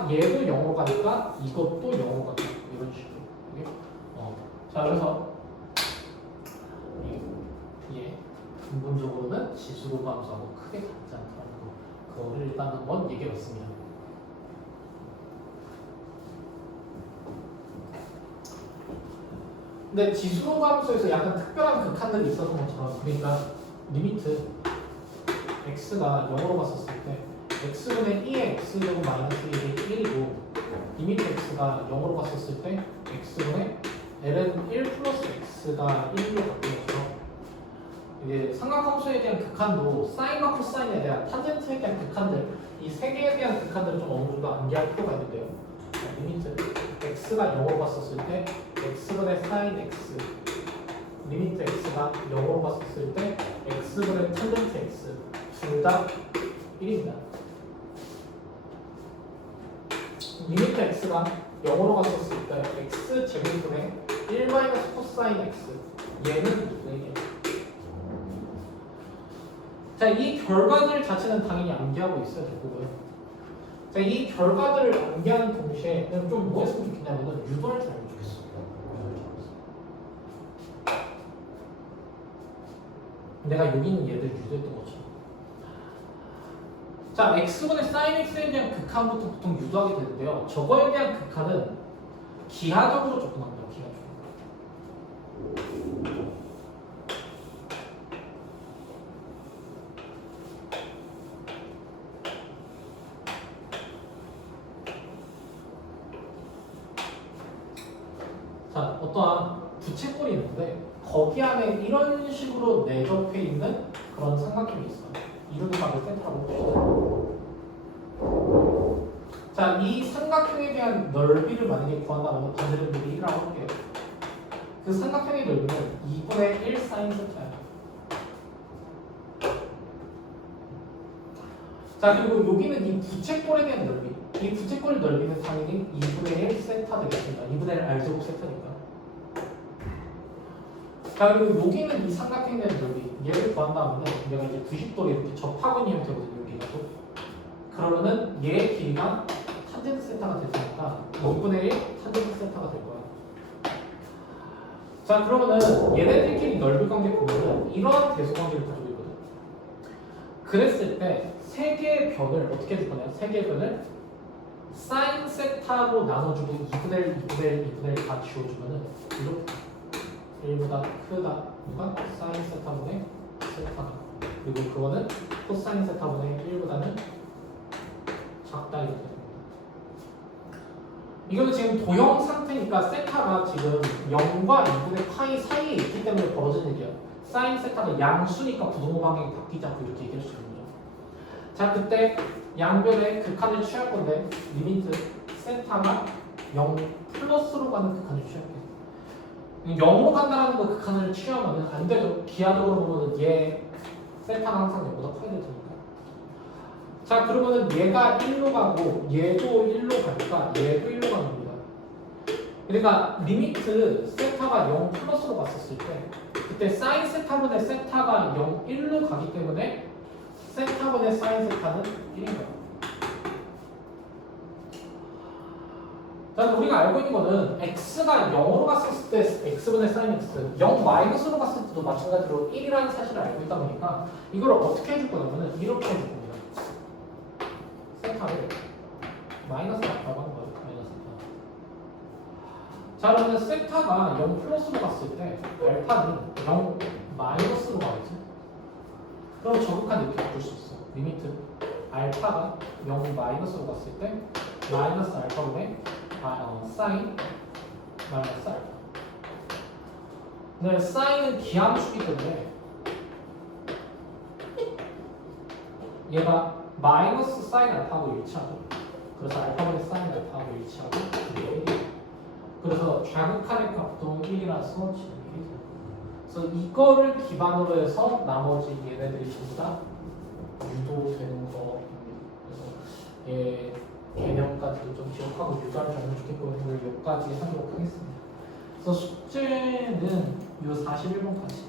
얘도 0으로 가니까 이것도 0으로 가니까 이런 식으로. 자 그래서 얘 근본적으로는 지수로 감소하고 크게 같지 않다는 거. 그거를 일단 한번 얘기해봤습니다. 근데 지수로 감소에서 약간 특별한 극한들이 있었던 것처럼 그러니까 리미트 x가 0으로 갔었을 때 x분의 2의 x제곱 마이너스 1이 1이고 리미트 x가 0으로 갔었을 때 x분의 l은 1 플러스 x가 1로 바뀌는 것처럼 이제 삼각함수에 대한 극한도 사인과 코사인에 대한 탄젠트에 대한 극한들 이 세 개에 대한 극한들을 좀 어느 정도 암기할 필요가 있는데요. 리미트 x가 0으로 갔었을 때 x분의 사인 x 리미트 x가 0으로 갔었을 때 x분의 탄젠트 x 둘 다 1입니다. 리미트 x가 0으로 갔었을 때 x 제곱분의 1 마이너스 코사인 x 얘는 2분의 1. 자, 이 결과들 자체는 당연히 암기하고 있어야 될 거고요. 자, 이 결과들을 암기하는 동시에 좀 뭐 했으면 좋겠냐면은 유도를 잘 알면 좋겠어. 내가 여기 있는 얘들 유도했던 것처럼. 자, x분의 sin x에 대한 극한부터 보통 유도하게 되는데요. 저거에 대한 극한은 기하적으로 접근합니다. 기하적으로. 자, 어떠한 부채꼴이 있는데 거기 안에 이런 식으로 내접해 있는 그런 삼각형이 있어요. 이름을 바로 센터라고 봅시다. 자, 이 삼각형에 대한 넓이를 만약에 구한다면 반대로 미리 1이라고 할게요. 그 삼각형의 넓이는 2분의 1 사인 세타예요. 자, 그리고 여기는 이 부채꼴에 대한 넓이. 이 부채꼴의 넓이는 당연히 2분의 1 세타 되겠습니다. 2분의 1 r제곱 세타니까. 자, 그리고 여기는 이 삼각형에 대한 넓이. 얘를 구한다면 내가 이제 90도로 이렇게 접하고는 형태거든요. 여기가 또. 그러면은 얘의 길이가 탄젠트 세타가 될 테니까 5분의 1 탄젠트 세타가 될 거야. 자, 그러면은 얘네들끼리 넓이 관계 보면은 이런 대수 관계를 가지고 있거든. 그랬을 때 세 개의 변을 어떻게 해줄 거냐? 세 개의 변을 사인 세타로 나눠주고 2분의 1, 2분의 1, 2분의 1 다 지워주면은 이렇게 1보다 크다. 누가? 사인 세타분의 세타다. 그리고 그거는 코사인 세타분의 1보다는 작다 이렇게 됩니다. 이거는 지금 도형 상태니까 세타가 지금 0과 2분의 파이 사이에 있기 때문에 벌어진 일이야. 사인 세타가 양수니까 부동호 방향이 바뀌지 않고 이렇게 얘기할 수 있는 거죠. 자, 그때 양변의 극한을 취할 건데 리미트 세타가 0 플러스로 가는 극한을 취할게요. 0으로 간다는 거 극한을 취하면 안 되죠. 기하적으로 보면은 얘 세타가 항상 0보다 커야 될 테니까. 자, 그러면은 얘가 1로 가고 얘도 1로 가니까 얘도 1로 가는 겁니다. 그러니까 리미트 세타가 0 플러스로 갔었을 때 그때 사인 세타분의 세타가 0, 1로 가기 때문에 세타분의 사인 세타는 1인 거예요. 자, 우리가 알고 있는 거는 x가 0으로 갔을 때 x분의 사인 x 0 마이너스로 갔을 때도 마찬가지로 1이라는 사실을 알고 있다 보니까 이걸 어떻게 해줄 거냐면 이렇게 해줄 겁니다. 세타를 마이너스 알파라고 하는 거죠. 마이너스 알파. 자, 그러면 세타가 0 플러스로 갔을 때 알파는 0 마이너스로 가겠지. 그럼 저극한 이렇게 바꿀 수 있어. 리미트 알파가 0 마이너스로 갔을 때 마이너스 알파분의 사인 마이너스 알파. 네, 사인은 기함수기 때문에 얘가 마이너스 사인 알파하고 일치하고 그래서 알파분의 사인 알파하고 일치하고 그게 1이에요. 그래서 좌극한의 값도 1이라서 지금 1이죠. 그래서 이거를 기반으로 해서 나머지 얘네들이 전부 다 유도되는 거입니다. 그래서 얘 개념까지도 좀 기억하고 유도하면 정말 좋겠고 오늘 여기까지 하도록 하겠습니다. 그래서 숙제는 이 41번까지